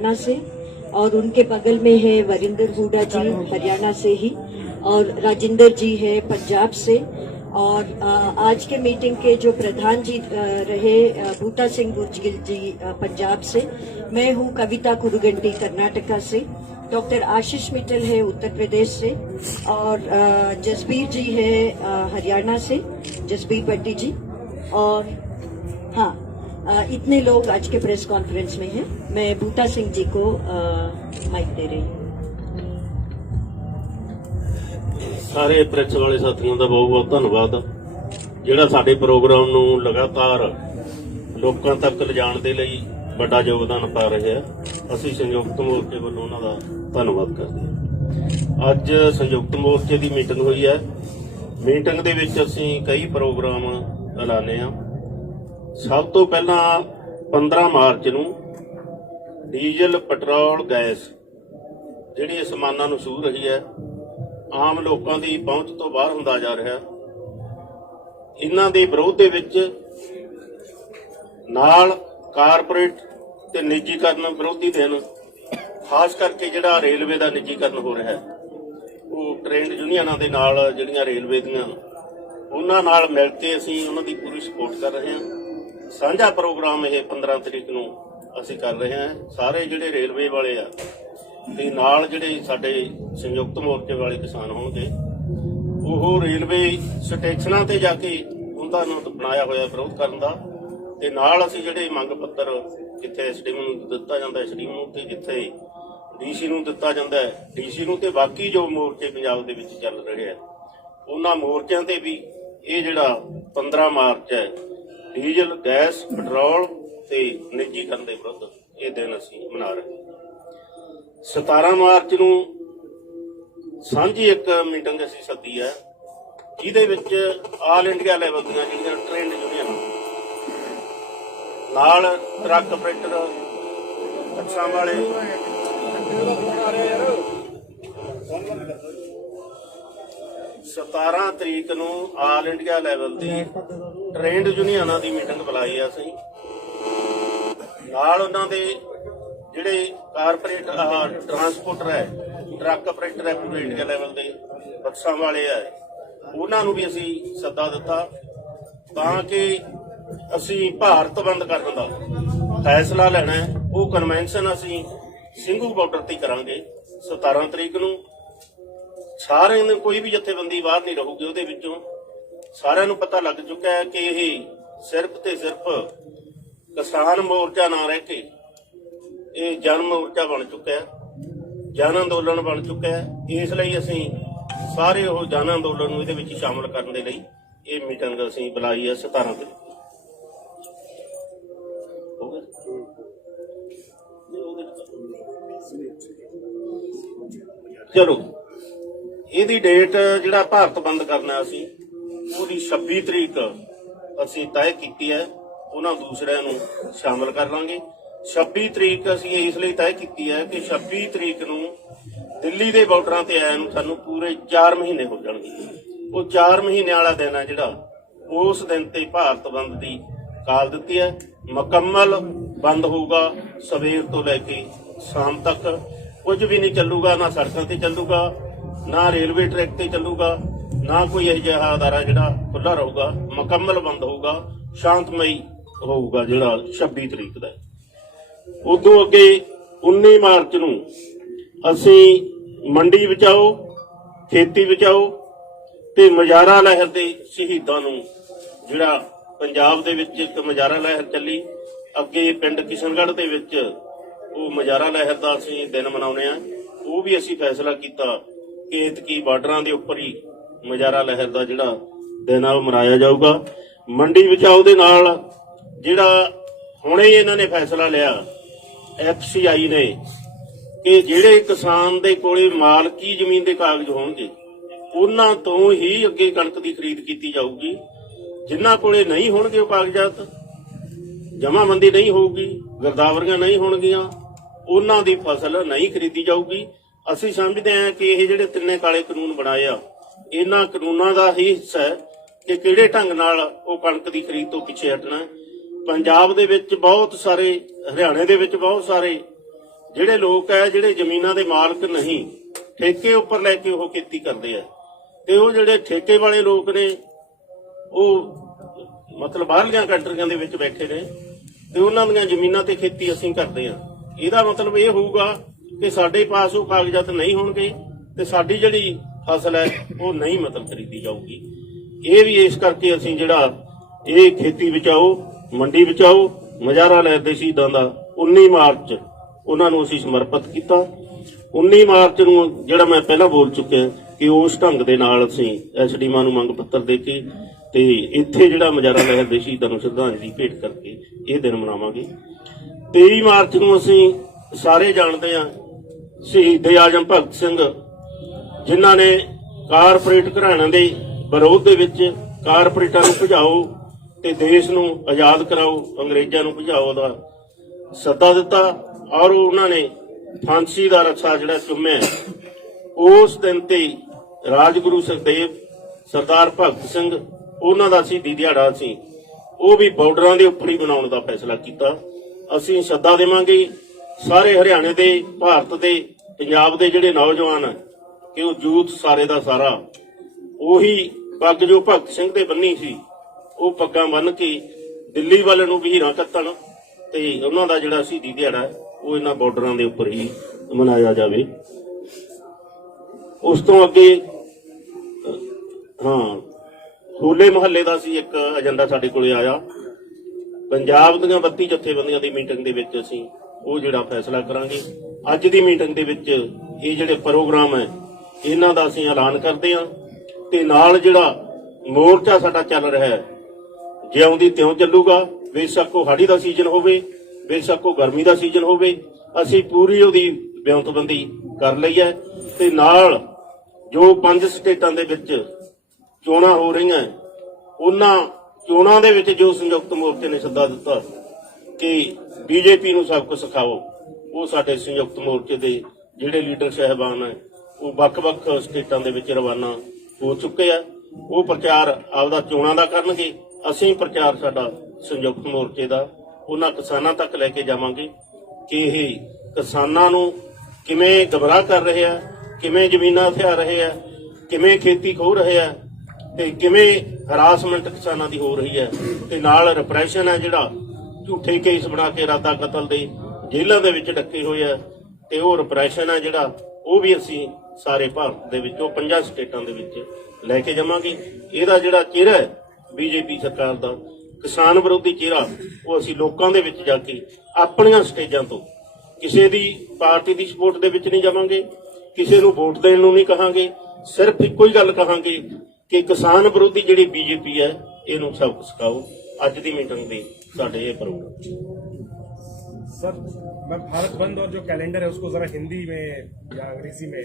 हरियाणा से, और उनके बगल में है वरिंदर हुडा जी हरियाणा से ही, और राजेंद्र जी है पंजाब से, और आज के मीटिंग के जो प्रधान जी रहे बूटा सिंह गुर्जगिल जी पंजाब से, मैं हूँ कविता कुरुगंटी कर्नाटका से, डॉक्टर आशीष मित्तल है उत्तर प्रदेश से, और जसबीर जी है हरियाणा से, जसबीर भट्टी जी, और हाँ इतने लोग आज के प्रेस कॉन्फ्रेंस में हैं। मैं बूटा सिंह जी को माइक दे रही हूँ। सारे प्रेस वाले साथियों का बहुत बहुत धन्यवाद, ਜਿਹੜਾ ਸਾਡੇ ਪ੍ਰੋਗਰਾਮ ਨੂੰ ਲਗਾਤਾਰ ਲੋਕਾਂ ਤੱਕ ਲਿਜਾਣ ਦੇ ਲਈ ਵੱਡਾ ਯੋਗਦਾਨ ਪਾ ਰਹੇ ਆ। ਅਸੀਂ ਸੰਯੁਕਤ ਮੋਰਚੇ ਵੱਲੋਂ ਉਹਨਾਂ ਦਾ ਧੰਨਵਾਦ ਕਰਦੇ ਹਾਂ। ਅੱਜ ਸੰਯੁਕਤ ਮੋਰਚੇ ਦੀ ਮੀਟਿੰਗ ਹੋਈ ਹੈ। ਮੀਟਿੰਗ ਦੇ ਵਿੱਚ ਅਸੀਂ ਕਈ ਪ੍ਰੋਗਰਾਮ ਐਲਾਨੇ ਆ। ਸਭ ਤੋਂ ਪਹਿਲਾਂ 15 ਮਾਰਚ ਨੂੰ ਡੀਜ਼ਲ, ਪੈਟਰੋਲ, ਗੈਸ ਜਿਹੜੀ ਸਮਾਨਾਂ ਨੂੰ ਛੂਹ ਰਹੀ ਹੈ, ਆਮ ਲੋਕਾਂ ਦੀ ਪਹੁੰਚ ਤੋਂ ਬਾਹਰ ਹੁੰਦਾ ਜਾ ਰਿਹਾ, ਇਹਨਾਂ ਦੇ ਵਿਰੋਧ ਦੇ ਵਿੱਚ ਨਾਲ ਕਾਰਪੋਰੇਟ ਤੇ ਨਿੱਜੀਕਰਨ ਵਿਰੋਧੀ ਦਿਨ, ਖਾਸ ਕਰਕੇ ਜਿਹੜਾ ਰੇਲਵੇ ਦਾ ਨਿੱਜੀਕਰਨ ਹੋ ਰਿਹਾ ਹੈ, ਉਹ ਟ੍ਰੇਡ ਯੂਨੀਅਨਾਂ ਦੇ ਨਾਲ ਜਿਹੜੀਆਂ ਰੇਲਵੇ ਦੀਆਂ ਉਹਨਾਂ ਨਾਲ ਮਿਲ ਕੇ ਅਸੀਂ ਉਹਨਾਂ ਦੀ ਪੂਰੀ ਸਪੋਰਟ ਕਰ ਰਹੇ ਹਾਂ। ਸਾਂਝਾ ਪ੍ਰੋਗਰਾਮ ਇਹ 15 ਤਰੀਕ ਨੂੰ ਅਸੀਂ ਕਰ ਰਹੇ ਹਾਂ। ਸਾਰੇ ਜਿਹੜੇ ਰੇਲਵੇ ਵਾਲੇ ਆ ਤੇ ਨਾਲ ਜਿਹੜੇ ਸਾਡੇ ਸੰਯੁਕਤ ਮੋਰਚੇ ਵਾਲੇ ਕਿਸਾਨ ਹੋਣਗੇ, ਉਹ ਰੇਲਵੇ ਸਟੇਸ਼ਨਾਂ ਤੇ ਜਾ ਕੇ ਉਹਨਾਂ ਨੂੰ ਬਣਾਇਆ ਹੋਇਆ ਵਿਰੋਧ ਕਰਨ ਦਾ, ਤੇ ਨਾਲ ਅਸੀਂ ਜਿਹੜੇ ਮੰਗ ਪੱਤਰ ਜਿੱਥੇ ਐਸਡੀਐਮ ਨੂੰ ਦਿੱਤਾ ਜਾਂਦਾ ਐਸਡੀਐਮ ਨੂੰ, ਤੇ ਜਿੱਥੇ ਡੀਸੀ ਨੂੰ ਦਿੱਤਾ ਜਾਂਦਾ ਡੀਸੀ ਨੂੰ, ਤੇ ਬਾਕੀ ਜੋ ਮੋਰਚੇ ਪੰਜਾਬ ਦੇ ਵਿੱਚ ਚੱਲ ਰਹੇ ਆ ਉਹਨਾਂ ਮੋਰਚਿਆਂ ਤੇ ਵੀ ਇਹ ਜਿਹੜਾ 15 ਮਾਰਚ ਹੈ ਡੀਜ਼ਲ, ਗੈਸ, ਪੈਟਰੋਲ ਤੇ ਨਿੱਜੀਕਰਨ ਦੇ ਵਿਰੁੱਧ ਇਹ ਦਿਨ ਅਸੀਂ ਮਨਾ ਰਹੇ ਹਾਂ। 17 ਮਾਰਚ ਨੂੰ ਸਾਂਝੀ ਇੱਕ ਮੀਟਿੰਗ ਅਸੀਂ ਸੱਦੀ ਹੈ, ਜਿਹਦੇ ਵਿੱਚ ਆਲ ਇੰਡੀਆ ਲੈਵਲ ਦੀਆਂ ਜਿਹੜੀਆਂ ਟ੍ਰੇਡ ਯੂਨੀਅਨ ਨਾਲ ਟਰੱਕ ਆਪਰੇਟਰ, ਬੱਸਾਂ ਵਾਲੇ, 17 ਤਰੀਕ ਨੂੰ ਆਲ ਇੰਡੀਆ ਲੈਵਲ ਦੀ ਟ੍ਰੇਡ ਯੂਨੀਅਨਾਂ ਦੀ ਮੀਟਿੰਗ ਬੁਲਾਈ ਆ ਅਸੀਂ। ਨਾਲ ਉਹਨਾਂ ਦੇ ਜਿਹੜੇ ਕਾਰਪੋਰੇਟ ਟਰਾਂਸਪੋਰਟਰ ਹੈ, ਟਰੱਕ ਆਪਰੇਟਰ ਹੈ ਪੂਰੇ ਇੰਡੀਆ ਲੈਵਲ ਦੇ, ਬੱਸਾਂ ਵਾਲੇ ਹੈ, ਉਹਨਾਂ ਨੂੰ ਵੀ ਅਸੀਂ ਸੱਦਾ ਦਿੱਤਾ ਤਾਂ ਕਿ ਅਸੀਂ ਭਾਰਤ ਬੰਦ ਕਰਨ ਦਾ ਫੈਸਲਾ ਲੈਣਾ ਹੈ। ਉਹ ਕਨਵੈਨਸ਼ਨ ਅਸੀਂ ਸਿੰਘੂ ਬਾਰਡਰ ਤੇ ਕਰਾਂਗੇ 17 ਤਰੀਕ ਨੂੰ। ਸਾਰਿਆਂ ਨੂੰ ਕੋਈ ਵੀ ਜਥੇਬੰਦੀ ਬਾਹਰ ਨਹੀਂ ਰਹੂਗੀ ਉਹਦੇ ਵਿੱਚੋਂ। ਸਾਰਿਆਂ ਨੂੰ ਪਤਾ ਲੱਗ ਚੁੱਕਾ ਹੈ ਕਿ ਇਹ ਸਿਰਫ ਤੇ ਸਿਰਫ ਕਿਸਾਨ ਮੋਰਚਾ ਨਾ ਰਹਿ ਕੇ ਇਹ ਜਨ ਮੋਰਚਾ ਬਣ ਚੁੱਕਾ ਹੈ, ਜਨ ਅੰਦੋਲਨ ਬਣ ਚੁੱਕਾ ਹੈ। ਇਸ ਲਈ ਅਸੀਂ ਸਾਰੇ ਉਹ ਜਨ ਅੰਦੋਲਨ ਨੂੰ ਇਹਦੇ ਵਿੱਚ ਸ਼ਾਮਲ ਕਰਨ ਦੇ ਲਈ ਇਹ ਮੀਟਿੰਗ ਅਸੀਂ ਬੁਲਾਈ ਹੈ 17 ਤਰੀਕ। ਚਲੋ ਇਹਦੀ ਡੇਟ ਜਿਹੜਾ ਭਾਰਤ ਬੰਦ ਕਰਨਾ ਅਸੀਂ ਉਹਦੀ 26 ਤਰੀਕ ਅਸੀਂ ਤੈਅ ਕੀਤੀ ਹੈ। ਉਹਨਾਂ ਦੂਸਰਿਆਂ ਨੂੰ ਸ਼ਾਮਲ ਕਰ ਲਾਂਗੇ। 26 ਤਰੀਕ ਅਸੀਂ ਇਸ ਲਈ ਤੈਅ ਕੀਤੀ ਹੈ ਕਿ 26 ਤਰੀਕ ਨੂੰ ਦਿੱਲੀ ਦੇ ਬਾਰਡਰਾਂ ਤੇ ਆਇਆ ਨੂੰ ਸਾਨੂੰ ਪੂਰੇ 4 ਮਹੀਨੇ ਹੋ ਜਾਣਗੇ। ਉਹ 4 ਮਹੀਨੇ ਵਾਲਾ ਦਿਨ ਹੈ ਜਿਹੜਾ, ਉਸ ਦਿਨ ਤੇ ਭਾਰਤ ਬੰਦ ਦੀ ਕਾਲ ਦਿੱਤੀ ਹੈ। ਮੁਕੰਮਲ ਬੰਦ ਹੋਊਗਾ, ਸਵੇਰ ਤੋਂ ਲੈ ਕੇ ਸ਼ਾਮ ਤੱਕ ਕੁਝ ਵੀ ਨਹੀਂ ਚੱਲੂਗਾ, ਨਾ ਸੜਕਾਂ ਤੇ ਚੱਲੂਗਾ, ਨਾ ਰੇਲਵੇ ਟਰੈਕ ਤੇ ਚੱਲੂਗਾ, ਨਾ ਕੋਈ ਇਹੋ ਜਿਹਾ ਅਦਾਰਾ ਜਿਹੜਾ ਖੁੱਲਾ ਰਹੂਗਾ। ਮੁਕੰਮਲ ਬੰਦ ਹੋਊਗਾ, ਸ਼ਾਂਤਮਈ ਹੋਊਗਾ ਜਿਹੜਾ 26 ਤਰੀਕ ਦਾ। ਉਦੋਂ ਅੱਗੇ 19 ਮਾਰਚ ਨੂੰ ਅਸੀਂ ਮੰਡੀ ਬਚਾਓ, ਖੇਤੀ ਬਚਾਓ ਤੇ ਮੁਜ਼ਾਹਰਾ ਲਹਿਰ ਦੇ ਸ਼ਹੀਦਾਂ ਨੂੰ, ਜਿਹੜਾ ਪੰਜਾਬ ਦੇ ਵਿੱਚ ਇੱਕ ਮੁਜ਼ਾਹਰਾ ਲਹਿਰ ਚੱਲੀ, ਅੱਗੇ ਪਿੰਡ ਕਿਸ਼ਨਗੜ੍ਹ ਦੇ ਵਿੱਚ ਉਹ ਮੁਜ਼ਾਹਰਾ ਲਹਿਰ ਦਾ ਅਸੀਂ ਦਿਨ ਮਨਾਉਂਦੇ ਆ। ਉਹ ਵੀ ਅਸੀਂ ਫੈਸਲਾ ਕੀਤਾ ਕਿ ਐਤਕੀ ਬਾਰਡਰਾਂ ਦੇ ਉੱਪਰ ਹੀ ਮੁਜ਼ਾਹਰਾ ਲਹਿਰ ਦਾ ਜਿਹੜਾ ਦਿਨ ਆ ਉਹ ਮਨਾਇਆ ਜਾਊਗਾ। ਮੰਡੀ ਬਚਾਓ ਦੇ ਨਾਲ ਜਿਹੜਾ ਹੁਣੇ ਇਹਨਾਂ ਨੇ ਫੈਸਲਾ ਲਿਆ FCI ਨੇ ਕਿ ਜਿਹੜੇ ਕਿਸਾਨ ਦੇ ਕੋਲੇ ਮਾਲਕੀ ਜ਼ਮੀਨ ਦੇ ਕਾਗਜ਼ ਹੋਣਗੇ ਉਹਨਾਂ ਤੋਂ ਹੀ ਅੱਗੇ ਕਣਕ ਦੀ ਖਰੀਦ ਕੀਤੀ ਜਾਊਗੀ। ਜਿਨ੍ਹਾਂ ਕੋਲੇ ਨਹੀਂ ਹੋਣਗੇ ਉਹ ਕਾਗਜ਼ਾਤ, ਜਮਾਬੰਦੀ ਨਹੀਂ ਹੋਊਗੀ, ਗਿਰਦਾਵਰੀਆਂ ਨਹੀਂ ਹੋਣਗੀਆਂ, ਉਹਨਾਂ ਦੀ ਫਸਲ ਨਹੀਂ ਖਰੀਦੀ ਜਾਊਗੀ। ਅਸੀਂ ਸਮਝਦੇ ਹਾਂ ਕਿ ਇਹ ਜਿਹੜੇ ਤਿੰਨੇ ਕਾਲੇ ਕਾਨੂੰਨ ਬਣਾਏ ਆ, ਇਹਨਾਂ ਕਾਨੂੰਨਾਂ ਦਾ ਹੀ ਹਿੱਸਾ ਹੈ ਕਿ ਕਿਹੜੇ ਢੰਗ ਨਾਲ ਉਹ ਕਣਕ ਦੀ ਖਰੀਦ ਤੋਂ ਪਿੱਛੇ ਹਟਣਾ। ਪੰਜਾਬ ਦੇ ਵਿੱਚ ਬਹੁਤ ਸਾਰੇ, ਹਰਿਆਣੇ ਦੇ ਵਿੱਚ ਬਹੁਤ ਸਾਰੇ ਜਿਹੜੇ ਲੋਕ ਹੈ ਜਿਹੜੇ ਜ਼ਮੀਨਾਂ ਦੇ ਮਾਲਕ ਨਹੀਂ, ਠੇਕੇ ਉੱਪਰ ਲੈ ਕੇ ਉਹ ਖੇਤੀ ਕਰਦੇ ਆ, ਤੇ ਉਹ ਜਿਹੜੇ ਠੇਕੇ ਵਾਲੇ ਲੋਕ ਨੇ ਉਹ ਮਤਲਬ ਬਾਹਰਲੀਆਂ ਕੰਟਰੀਆਂ ਦੇ ਵਿੱਚ ਬੈਠੇ ਨੇ ਤੇ ਉਹਨਾਂ ਦੀਆਂ ਜ਼ਮੀਨਾਂ ਤੇ ਖੇਤੀ ਅਸੀਂ ਕਰਦੇ ਆ। ਇਹਦਾ ਮਤਲਬ ਇਹ ਹੋਊਗਾ ਕਿ ਸਾਡੇ ਪਾਸ ਉਹ ਕਾਗਜ਼ਾਤ ਨਹੀਂ ਹੋਣਗੇ ਤੇ ਸਾਡੀ ਜਿਹੜੀ ਫਸਲ ਹੈ ਉਹ ਨਹੀਂ ਮਤਲਬ ਖਰੀਦੀ ਜਾਊਗੀ। ਇਹ ਵੀ ਇਸ ਕਰਕੇ ਅਸੀਂ ਜਿਹੜਾ ਇਹ ਖੇਤੀ ਬਚਾਓ ਮੰਡੀ ਬਚਾਓ ਮੁਜ਼ਾਹਰਾ ਲਹਿਰ ਦੇ ਸ਼ਹੀਦਾਂ ਦਾ 19 ਮਾਰਚ ਉਹਨਾਂ ਨੂੰ ਅਸੀਂ ਸਮਰਪਿਤ ਕੀਤਾ। 19 ਮਾਰਚ ਨੂੰ ਜਿਹੜਾ ਮੈਂ ਪਹਿਲਾਂ ਬੋਲ ਚੁੱਕਿਆ ਕਿ ਉਸ ਢੰਗ ਦੇ ਨਾਲ ਅਸੀਂ ਐਸਡੀਮਾਂ ਨੂੰ ਮੰਗ ਪੱਤਰ ਦੇ ਕੇ ਤੇ ਇੱਥੇ ਜਿਹੜਾ ਮੁਜ਼ਾਹਰਾ ਲਹਿਰ ਦੇ ਸ਼ਹੀਦਾਂ ਨੂੰ ਸ਼ਰਧਾਂਜਲੀ ਭੇਟ ਕਰਕੇ ਇਹ ਦਿਨ ਮਨਾਵਾਂਗੇ। 23 ਮਾਰਚ ਨੂੰ ਅਸੀਂ ਸਾਰੇ ਜਾਣਦੇ ਹਾਂ ਸ਼ਹੀਦ ਆਜ਼ਮ ਭਗਤ ਸਿੰਘ, ਜਿਨ੍ਹਾਂ ਨੇ ਕਾਰਪੋਰੇਟ ਘਰਾਣਿਆਂ ਦੇ ਵਿਰੋਧ ਦੇ ਵਿੱਚ ਕਾਰਪੋਰੇਟਾਂ ਨੂੰ ਭਜਾਓ ਤੇ ਦੇਸ਼ ਨੂੰ ਆਜ਼ਾਦ ਕਰਾਓ, ਅੰਗਰੇਜ਼ਾਂ ਨੂੰ ਭਜਾਓ ਦਾ ਸੱਦਾ ਦਿੱਤਾ ਔਰ ਉਹਨਾਂ ਨੇ ਫਾਂਸੀ ਦਾ ਰੱਸਾ ਜਿਹੜਾ ਚੁੰਮਿਆ। ਉਸ ਦਿਨ ਤੇ ਰਾਜਗੁਰੂ ਸੁਖਦੇਵ, ਸਰਦਾਰ ਭਗਤ ਸਿੰਘ, ਉਹਨਾਂ ਦਾ ਸ਼ਹੀਦੀ ਦਿਹਾੜਾ ਸੀ, ਉਹ ਵੀ ਬਾਰਡਰਾਂ ਦੇ ਉੱਪਰ ਹੀ ਬਣਾਉਣ ਦਾ ਫੈਸਲਾ ਕੀਤਾ। ਅਸੀਂ ਸੱਦਾ ਦੇਵਾਂਗੇ ਸਾਰੇ ਹਰਿਆਣੇ ਦੇ, ਭਾਰਤ ਦੇ, ਪੰਜਾਬ ਦੇ ਜਿਹੜੇ ਨੌਜਵਾਨ ਹੈ ਕਿ ਉਹ ਯੂਥ ਸਾਰੇ ਦਾ ਸਾਰਾ ਉਹੀ ਪੱਗ ਜੋ ਭਗਤ ਸਿੰਘ ਦੇ ਬੰਨੀ ਸੀ ਉਹ ਪੱਗਾਂ ਬੰਨ੍ਹ ਕੇ ਦਿੱਲੀ ਵੱਲ ਨੂੰ ਵੀਰਾਂ ਕੱਤਣ ਤੇ ਉਹਨਾਂ ਦਾ ਜਿਹੜਾ ਸ਼ਹੀਦੀ ਦਿਹਾੜਾ ਉਹ ਇਹਨਾਂ ਬਾਰਡਰਾਂ ਦੇ ਉੱਪਰ ਹੀ ਮਨਾਇਆ ਜਾਵੇ। ਉਸ ਤੋਂ ਅੱਗੇ ਹੋਲੇ ਮਹੱਲੇ ਦਾ ਸੀ ਇੱਕ ਏਜੰਡਾ ਸਾਡੇ ਕੋਲੇ ਆਇਆ। ਪੰਜਾਬ ਦੀਆਂ 32 ਜਥੇਬੰਦੀਆਂ ਦੀ ਮੀਟਿੰਗ ਦੇ ਵਿੱਚ ਅਸੀਂ ਉਹ ਜਿਹੜਾ ਫੈਸਲਾ ਕਰਾਂਗੇ। ਅੱਜ ਦੀ ਮੀਟਿੰਗ ਦੇ ਵਿੱਚ ਇਹ ਜਿਹੜੇ ਪ੍ਰੋਗਰਾਮ ਹੈ ਇਹਨਾਂ ਦਾ ਅਸੀਂ ਐਲਾਨ ਕਰਦੇ ਹਾਂ ਤੇ ਨਾਲ ਜਿਹੜਾ ਮੋਰਚਾ ਸਾਡਾ ਚੱਲ ਰਿਹਾ ਹੈ ਜਿਉਂ ਦੀ ਤਿਉਂ ਚੱਲੂਗਾ। ਬੇਸ਼ੱਕ ਉਹ ਹਾੜੀ ਦਾ ਸੀਜ਼ਨ ਹੋਵੇ, ਬੇਸ਼ੱਕ ਉਹ ਗਰਮੀ ਦਾ ਸੀਜ਼ਨ ਹੋਵੇ, ਅਸੀਂ ਪੂਰੀ ਉਹਦੀ ਬਿਆਨਤਬੰਦੀ ਕਰ ਲਈ ਹੈ। ਤੇ ਨਾਲ ਜੋ 5 ਸਟੇਟਾਂ ਦੇ ਵਿੱਚ ਚੋਣਾਂ ਹੋ ਰਹੀਆਂ ਉਹਨਾਂ ਚੋਣਾਂ ਦੇ ਵਿੱਚ ਜੋ ਸੰਯੁਕਤ ਮੋਰਚੇ ਨੇ ਸੱਦਾ ਦਿੱਤਾ ਕਿ ਬੀਜੇਪੀ ਨੂੰ ਸਬਕ ਸਿਖਾਓ, ਉਹ ਸਾਡੇ ਸੰਯੁਕਤ ਮੋਰਚੇ ਦੇ ਜਿਹੜੇ ਲੀਡਰ ਸਾਹਿਬਾਨ ਹੈ ਉਹ ਵੱਖ-ਵੱਖ ਸਟੇਟਾਂ ਦੇ ਵਿੱਚ ਰਵਾਨਾ ਹੋ ਚੁੱਕੇ ਆ। ਉਹ ਪ੍ਰਚਾਰ ਆਪਦਾ ਚੋਣਾਂ ਦਾ ਕਰਨਗੇ, ਅਸੀਂ ਪ੍ਰਚਾਰ ਸਾਡਾ ਸੰਯੁਕਤ ਮੋਰਚੇ ਦਾ ਉਹਨਾਂ ਕਿਸਾਨਾਂ ਤੱਕ ਲੈ ਕੇ ਜਾਵਾਂਗੇ ਕਿ ਇਹ ਕਿਸਾਨਾਂ ਨੂੰ ਕਿਵੇਂ ਗਮਰਾਹ ਕਰ ਰਹੇ ਆ, ਕਿਵੇਂ ਜ਼ਮੀਨਾਂ ਹਥਿਆ ਰਹੇ ਆ, ਕਿਵੇਂ ਖੇਤੀ ਖੋਹ ਰਹੇ ਆ ਤੇ ਕਿਵੇਂ ਹਰਾਸਮੈਂਟ ਕਿਸਾਨਾਂ ਦੀ ਹੋ ਰਹੀ ਹੈ ਤੇ ਨਾਲ ਰਿਪਰੈਸ਼ਨ ਹੈ ਜਿਹੜਾ ਝੂਠੇ ਕੇਸ ਬਣਾ ਕੇ ਇਰਾਦਾ ਕਤਲ ਦੇ ਜੇਲ੍ਹਾਂ ਦੇ ਵਿੱਚ ਡੱਕੇ ਹੋਏ ਆ ਤੇ ਉਹ ਰਿਪਰੈਸ਼ਨ ਹੈ ਜਿਹੜਾ ਉਹ ਵੀ ਅਸੀਂ ਸਾਰੇ ਭਾਰਤ ਦੇ ਵਿੱਚੋਂ 5 ਸਟੇਟਾਂ ਦੇ ਵਿੱਚ ਲੈ ਕੇ ਜਾਵਾਂਗੇ। ਇਹਦਾ ਜਿਹੜਾ ਚਿਹਰਾ ਹੈ ਬੀਜੇਪੀ ਸਰਕਾਰ ਦਾ ਕਿਸਾਨ ਵਿਰੋਧੀ ਚਿਹਰਾ ਉਹ ਅਸੀਂ ਲੋਕਾਂ ਦੇ ਵਿੱਚ ਜਾ ਕੇ ਆਪਣੀਆਂ ਸਟੇਜਾਂ ਤੋਂ ਕਿਸੇ ਦੀ ਪਾਰਟੀ ਦੀ ਸਪੋਰਟ ਦੇ ਵਿੱਚ ਨਹੀਂ ਜਾਵਾਂਗੇ, ਕਿਸੇ ਨੂੰ ਵੋਟ ਦੇਣ ਨੂੰ ਨਹੀਂ ਕਹਾਂਗੇ, ਸਿਰਫ ਇੱਕੋ ਹੀ ਗੱਲ ਕਹਾਂਗੇ ਕਿ ਕਿਸਾਨ ਵਿਰੋਧੀ ਜਿਹੜੀ ਬੀਜੇਪੀ ਹੈ ਇਹਨੂੰ ਸਬਕ ਸਿਖਾਓ। ਅੱਜ ਦੀ ਮੀਟਿੰਗ ਦੇ ਸਾਡੇ ਇਹ ਪ੍ਰੋਗਰਾਮ। सर, मैं भारत बंद और जो कैलेंडर है उसको जरा हिंदी में या अंग्रेजी में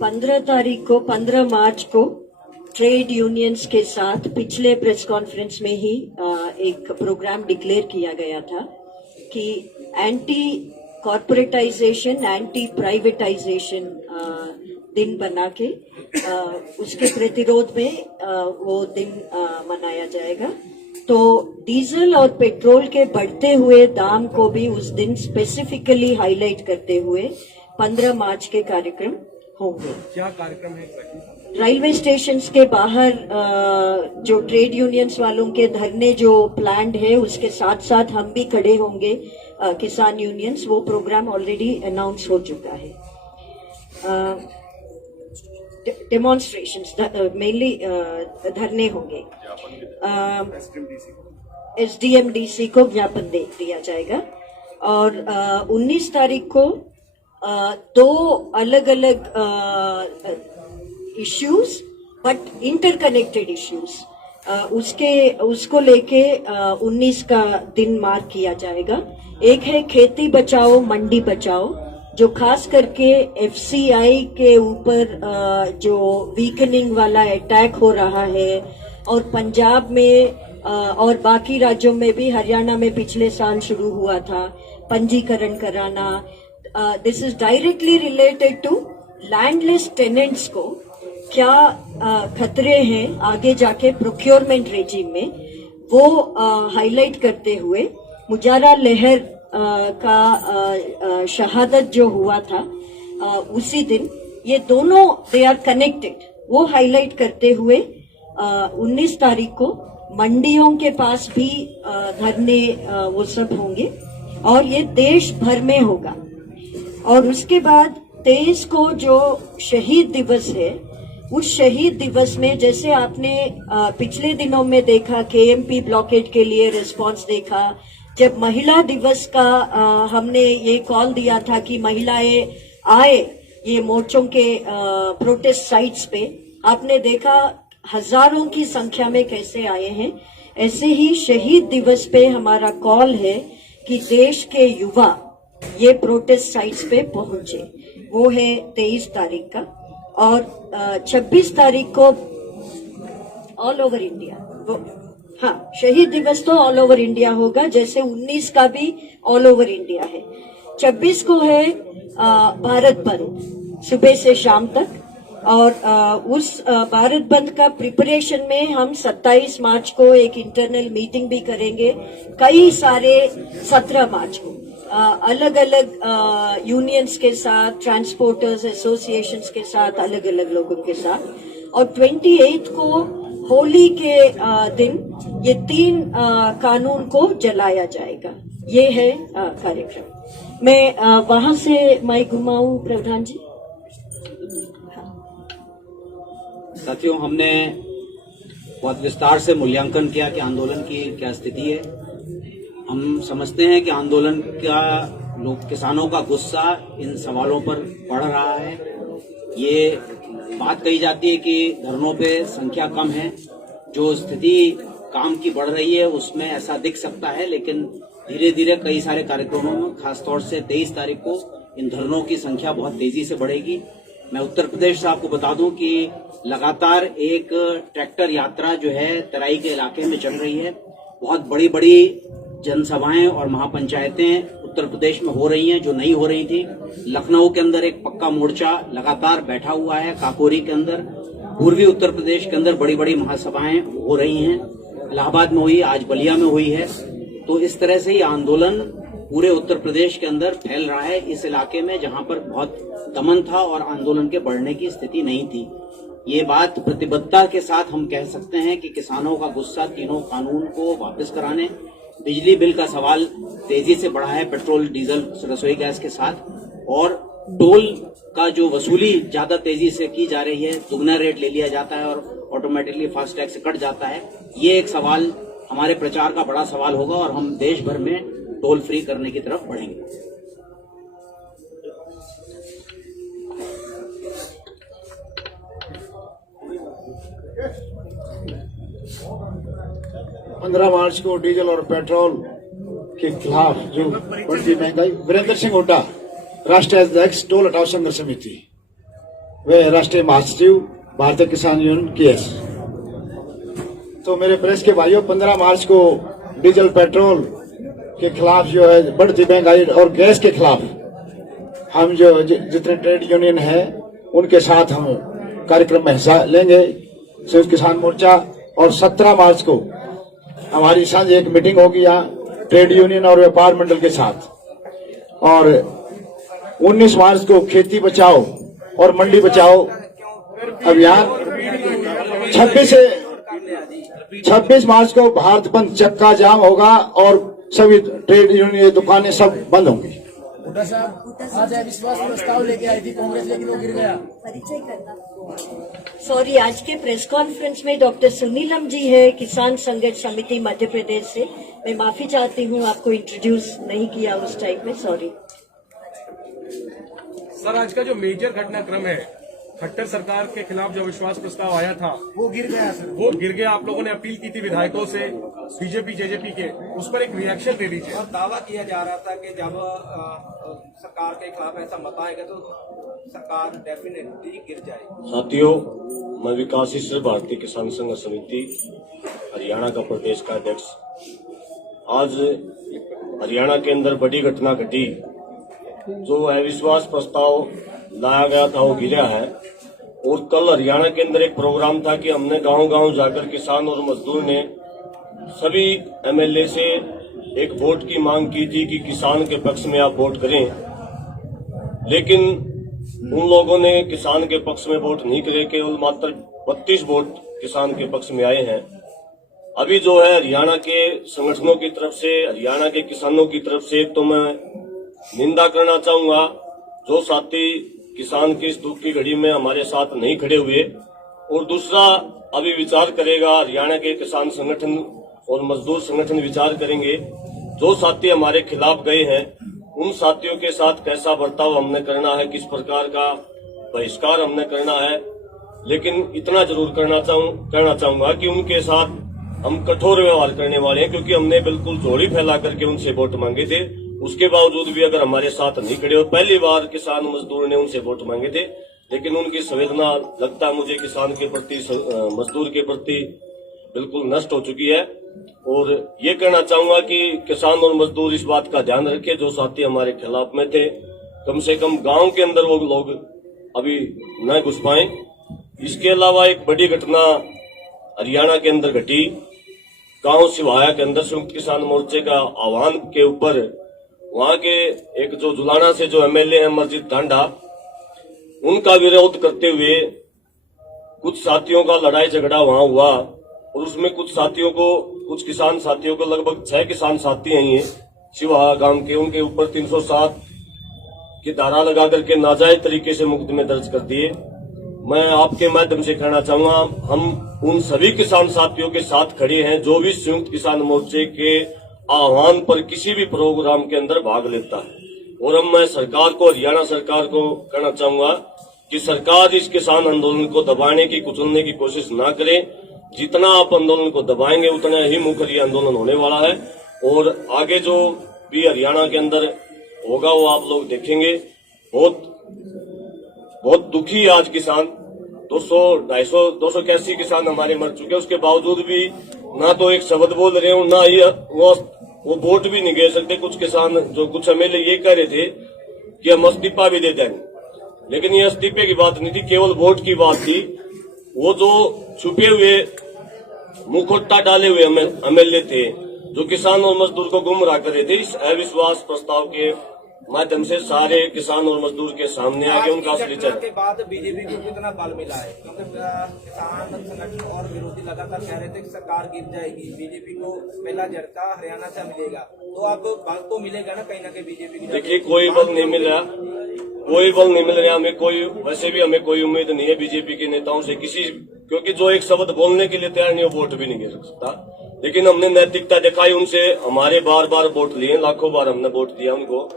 15 मार्च को ट्रेड यूनियंस के साथ पिछले प्रेस कॉन्फ्रेंस में ही एक प्रोग्राम डिक्लेयर किया गया था कि एंटी कॉर्पोरेटाइजेशन, एंटी प्राइवेटाइजेशन दिन बना के उसके प्रतिरोध में वो दिन मनाया जाएगा। तो डीजल और पेट्रोल के बढ़ते हुए दाम को भी उस दिन स्पेसिफिकली हाईलाइट करते हुए 15 मार्च के कार्यक्रम होंगे। क्या कार्यक्रम है? रेलवे स्टेशन के बाहर जो ट्रेड यूनियंस वालों के धरने जो प्लान्ड है उसके साथ साथ हम भी खड़े होंगे, किसान यूनियंस। वो प्रोग्राम ऑलरेडी अनाउंस हो चुका है। डेमोन्स्ट्रेशंस मेनली धरने होंगे। SDMDC को ज्ञापन दे दिया जाएगा और 19 तारीख को 2 अलग अलग इश्यूज बट इंटरकनेक्टेड इश्यूज उसको लेके 19 का दिन मार्क किया जाएगा। एक है खेती बचाओ मंडी बचाओ, जो खास करके FCI के ऊपर जो वीकनिंग वाला अटैक हो रहा है और पंजाब में और बाकी राज्यों में भी, हरियाणा में पिछले साल शुरू हुआ था पंजीकरण कराना। This is directly related to landless tenants को क्या खतरे हैं आगे जाके प्रोक्योरमेंट रेजिम में, वो हाईलाइट करते हुए मुजाहरा लहर का शहादत जो हुआ था उसी दिन, ये दोनों दे आर कनेक्टेड, वो हाईलाइट करते हुए 19 तारीख को मंडियों के पास भी धरने वो सब होंगे और ये देश भर में होगा। और उसके बाद 23 को जो शहीद दिवस है, उस शहीद दिवस में जैसे आपने पिछले दिनों में देखा केएमपी ब्लॉकेट के लिए रिस्पांस देखा, जब महिला दिवस का हमने ये कॉल दिया था कि महिलाएं आए ये मोर्चों के प्रोटेस्ट साइट्स पे, आपने देखा हजारों की संख्या में कैसे आए हैं। ऐसे ही शहीद दिवस पे हमारा कॉल है कि देश के युवा ये प्रोटेस्ट साइट्स पे पहुंचे, वो है 23 तारीख का। और 26 तारीख को ऑल ओवर इंडिया, हाँ शहीद दिवस तो ऑल ओवर इंडिया होगा, जैसे 19 का भी ऑल ओवर इंडिया है। 26 को है भारत बंद सुबह से शाम तक, और उस भारत बंद का प्रिपरेशन में हम 27 मार्च को एक इंटरनल मीटिंग भी करेंगे, कई सारे 17 मार्च को अलग अलग यूनियंस के साथ, ट्रांसपोर्टर्स एसोसिएशंस के साथ, अलग अलग लोगों के साथ, और 28 को होली के दिन ये 3 कानून को जलाया जाएगा। ये है कार्यक्रम। मैं वहां से माइक घुमाऊं प्रधान जी। साथियों, हमने बहुत विस्तार से मूल्यांकन किया कि आंदोलन की क्या स्थिति है। हम समझते हैं कि आंदोलन का लोग, किसानों का गुस्सा इन सवालों पर बढ़ रहा है। ये बात कही जाती है कि धरनों पे संख्या कम है, जो स्थिति काम की बढ़ रही है उसमें ऐसा दिख सकता है, लेकिन धीरे धीरे कई सारे कार्यक्रमों में, खासतौर से 23 तारीख को इन धरनों की संख्या बहुत तेजी से बढ़ेगी। मैं उत्तर प्रदेश से आपको बता दूं कि लगातार एक ट्रैक्टर यात्रा जो है तराई के इलाके में चल रही है। बहुत बड़ी बड़ी जनसभाएं और महापंचायतें उत्तर प्रदेश में हो रही हैं जो नहीं हो रही थी। लखनऊ के अंदर एक पक्का मोर्चा लगातार बैठा हुआ है, काकोरी के अंदर, पूर्वी उत्तर प्रदेश के अंदर बड़ी बड़ी महासभाएं हो रही हैं, इलाहाबाद में हुई, आज बलिया में हुई है। तो इस तरह से ये आंदोलन पूरे उत्तर प्रदेश के अंदर फैल रहा है, इस इलाके में जहां पर बहुत दमन था और आंदोलन के बढ़ने की स्थिति नहीं थी। ये बात प्रतिबद्धता के साथ हम कह सकते हैं कि किसानों का गुस्सा तीनों कानून को वापस कराने, बिजली बिल का सवाल तेजी से बढ़ा है पेट्रोल डीजल रसोई गैस के साथ, और टोल का जो वसूली ज्यादा तेजी से की जा रही है, दुगना रेट ले लिया जाता है और ऑटोमेटिकली फास्टैग से कट जाता है। ये एक सवाल हमारे प्रचार का बड़ा सवाल होगा और हम देश भर में टोल फ्री करने की तरफ बढ़ेंगे। पंद्रह मार्च को डीजल और पेट्रोल के खिलाफ जो बढ़ती महंगाई, वीरेंद्र सिंह हुड्डा, राष्ट्रीय अध्यक्ष टोल हटाओ संघर्ष समिति, वे राष्ट्रीय महासचिव भारतीय किसान यूनियन केएस। तो मेरे प्रेस के भाइयों, 15 मार्च को डीजल पेट्रोल के खिलाफ जो है बढ़ती महंगाई और गैस के खिलाफ हम जो जितने ट्रेड यूनियन है उनके साथ हम कार्यक्रम में हिस्सा लेंगे, संयुक्त किसान मोर्चा। और 17 मार्च को हमारी सांझ एक मीटिंग होगी यहाँ ट्रेड यूनियन और व्यापार मंडल के साथ। और 19 मार्च को खेती बचाओ और मंडी बचाओ अभियान। 26 मार्च को भारत बंद चक्का जाम होगा और सभी ट्रेड यूनियन दुकानें सब बंद होंगी। हुड्डा साहब आज अविश्वास प्रस्ताव लेके आई थी कांग्रेस, लेकिन वो गिर गया। परिचय करना सॉरी, आज के प्रेस कॉन्फ्रेंस में डॉक्टर सुनीलम जी है, किसान संघर्ष समिति मध्य प्रदेश से। मैं माफी चाहती हूँ, आपको इंट्रोड्यूस नहीं किया उस टाइप में, सॉरी। सर, आज का जो मेजर घटनाक्रम है, खट्टर सरकार के खिलाफ जो अविश्वास प्रस्ताव आया था वो गिर गया सर, वो गिर गया। आप लोगों ने अपील की थी विधायकों से, बीजेपी जेजेपी के, उस पर एक रिएक्शन दे दीजिए। और दावा किया जा रहा था कि जब सरकार के खिलाफ ऐसा मत आएगा तो सरकार डेफिनेटली गिर जाएगी। साथियों, मैं विकासशील भारतीय किसान संघ समिति हरियाणा का प्रदेश का अध्यक्ष। आज हरियाणा के अंदर बड़ी घटना घटी, जो अविश्वास प्रस्ताव लाया गया था वो गिरा है। और कल हरियाणा के अंदर एक प्रोग्राम था कि हमने गांव-गांव जाकर किसान और मजदूर ने सभी एमएलए से एक वोट की मांग की थी कि किसान के पक्ष में आप वोट करें, लेकिन उन लोगों ने किसान के पक्ष में वोट नहीं करे, केवल मात्र 32 वोट किसान के पक्ष में आए हैं। अभी जो है हरियाणा के संगठनों की तरफ से, हरियाणा के किसानों की तरफ से तो मैं निंदा करना चाहूंगा, जो साथी किसान की इस दुख की घड़ी में हमारे साथ नहीं खड़े हुए, और दूसरा अभी विचार करेगा हरियाणा के किसान संगठन और मजदूर संगठन विचार करेंगे, जो साथी हमारे खिलाफ गए हैं उन साथियों के साथ कैसा बर्ताव हमने करना है, किस प्रकार का बहिष्कार हमने करना है। लेकिन इतना जरूर कहना चाहूंगा कि उनके साथ हम कठोर व्यवहार करने वाले हैं, क्योंकि हमने बिल्कुल झोली फैला करके उनसे वोट मांगे थे। उसके बावजूद भी अगर हमारे साथ नहीं खड़े हो, पहली बार किसान मजदूर ने उनसे वोट मांगे थे, लेकिन उनकी संवेदना लगता है मुझे किसान के प्रति, मजदूर के प्रति बिल्कुल नष्ट हो चुकी है। और ये कहना चाहूंगा कि किसान और मजदूर इस बात का ध्यान रखें, जो साथी हमारे खिलाफ में थे कम से कम गांव के अंदर वो लोग अभी न घुस पाए। इसके अलावा एक बड़ी घटना हरियाणा के अंदर घटी, गांव सिवाया के अंदर संयुक्त किसान मोर्चे का आह्वान के ऊपर वहां के एक जो जुलाना से जो एमएलए हैं मस्जिद ढांडा, उनका विरोध करते हुए कुछ साथियों का लड़ाई झगड़ा वहां हुआ, और उसमें कुछ किसान साथियों को, लगभग 6 किसान साथी हैं ये सिवाहा गांव के, उनके ऊपर 307 की धारा लगा करके नाजायज तरीके से मुकदमे दर्ज कर दिए। मैं आपके माध्यम से कहना चाहूंगा, हम उन सभी किसान साथियों के साथ खड़े हैं जो भी संयुक्त किसान मोर्चे के आह्वान पर किसी भी प्रोग्राम के अंदर भाग लेता है। और हम मैं सरकार को, हरियाणा सरकार को कहना चाहूंगा कि सरकार इस किसान आंदोलन को दबाने की, कुचलने की कोशिश ना करे। जितना आप आंदोलन को दबाएंगे उतना ही मुखर ये आंदोलन होने वाला है, और आगे जो भी हरियाणा के अंदर होगा वो आप लोग देखेंगे। बहुत दुखी है आज किसान, 281 किसान हमारे मर चुके हैं, उसके बावजूद भी ना तो एक शब्द बोल रहे हो, ना ही वो वोट भी नहीं दे सकते। कुछ किसान, जो कुछ एमएलए ये कह रहे थे कि हम इस्तीफा भी दे देंगे, लेकिन ये इस्तीफे की बात नहीं थी, केवल वोट की बात थी। वो जो छुपे हुए मुखौटा डाले हुए एमएलए थे, जो किसान और मजदूर को गुमराह कर रहे थे, इस अविश्वास प्रस्ताव के माध्यम से सारे किसान और मजदूर के सामने आके उनका असली चेहरा के बाद बीजेपी को कितना बल मिला है, क्योंकि किसान संगठन और विरोधी लगातार कह रहे थे कि सरकार गिर जाएगी, बीजेपी को पहला झटका हरियाणा से मिलेगा, तो अब बल तो मिलेगा ना कहीं ना कहीं बीजेपी की। देखिए, कोई बल नहीं मिल रहा, कोई बल नहीं मिल रहा हमें, कोई वैसे भी हमें कोई उम्मीद नहीं है बीजेपी के नेताओं से किसी, क्योंकि जो एक शब्द बोलने के लिए तैयार नहीं, वो वोट भी नहीं गिर सकता। लेकिन हमने नैतिकता दिखाई, उनसे हमारे बार बार वोट लिए, लाखों बार हमने वोट दिया उनको,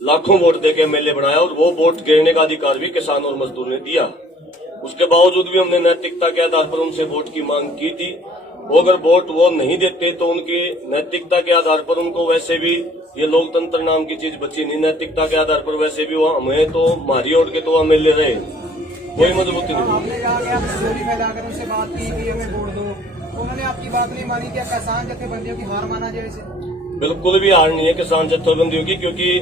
लाखों वोट देके एमएलए बनाया, और वो वोट गिरने का अधिकार भी किसान और मजदूर ने दिया। उसके बावजूद भी हमने नैतिकता के आधार पर उनसे वोट की मांग की थी। वो अगर वोट वो नहीं देते तो उनकी नैतिकता के आधार पर उनको, वैसे भी ये लोकतंत्र नाम की चीज बची नहीं, नैतिकता के आधार पर वैसे भी वो हमें तो मारी ओढ़ के तो एमएलए रहे, कोई मजबूती नहीं। आपने जाके आप चोरी फैलाकर उनसे बात की कि हमें वोट दो, तो उन्होंने आपकी बात नहीं मानी। क्या किसान जथेबंदियों की हार माना जाए इसे? बिल्कुल भी हार नहीं है किसान जथेबंदियों की, क्योंकि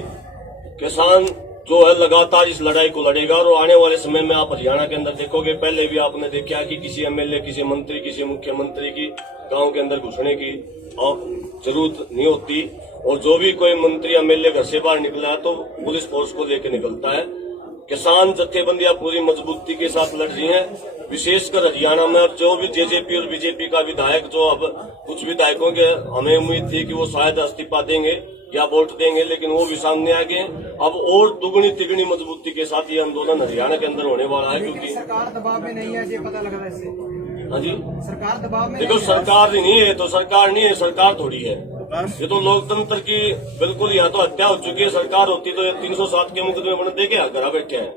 किसान जो है लगातार इस लड़ाई को लड़ेगा। और आने वाले समय में आप हरियाणा के अंदर देखोगे, पहले भी आपने देखा कि किसी एमएलए, किसी मंत्री, किसी मुख्यमंत्री की गांव के अंदर घुसने की जरूरत नहीं होती, और जो भी कोई मंत्री एमएलए घर से बाहर निकला है तो पुलिस फोर्स को लेकर निकलता है। किसान जथेबंदियां पूरी मजबूती के साथ लड़ रही हैं, विशेषकर हरियाणा में। अब जो भी जेजेपी और बीजेपी का विधायक, जो अब कुछ विधायकों के हमें उम्मीद थी कि वो शायद इस्तीफा देंगे या वोट देंगे, लेकिन वो भी सामने आ गए। अब और दुगनी तिगनी मजबूती के साथ ये आंदोलन हरियाणा के अंदर होने वाला है, क्योंकि सरकार दबाव में नहीं है, ये पता लग रहा है इससे। हाँ जी, सरकार दबाव में देखो, सरकार नहीं है तो सरकार नहीं है, सरकार थोड़ी है ये, तो लोकतंत्र की बिल्कुल यहाँ तो हत्या हो चुकी है। सरकार होती तो 307 के मुकदमे बन दे के घर बैठे हैं,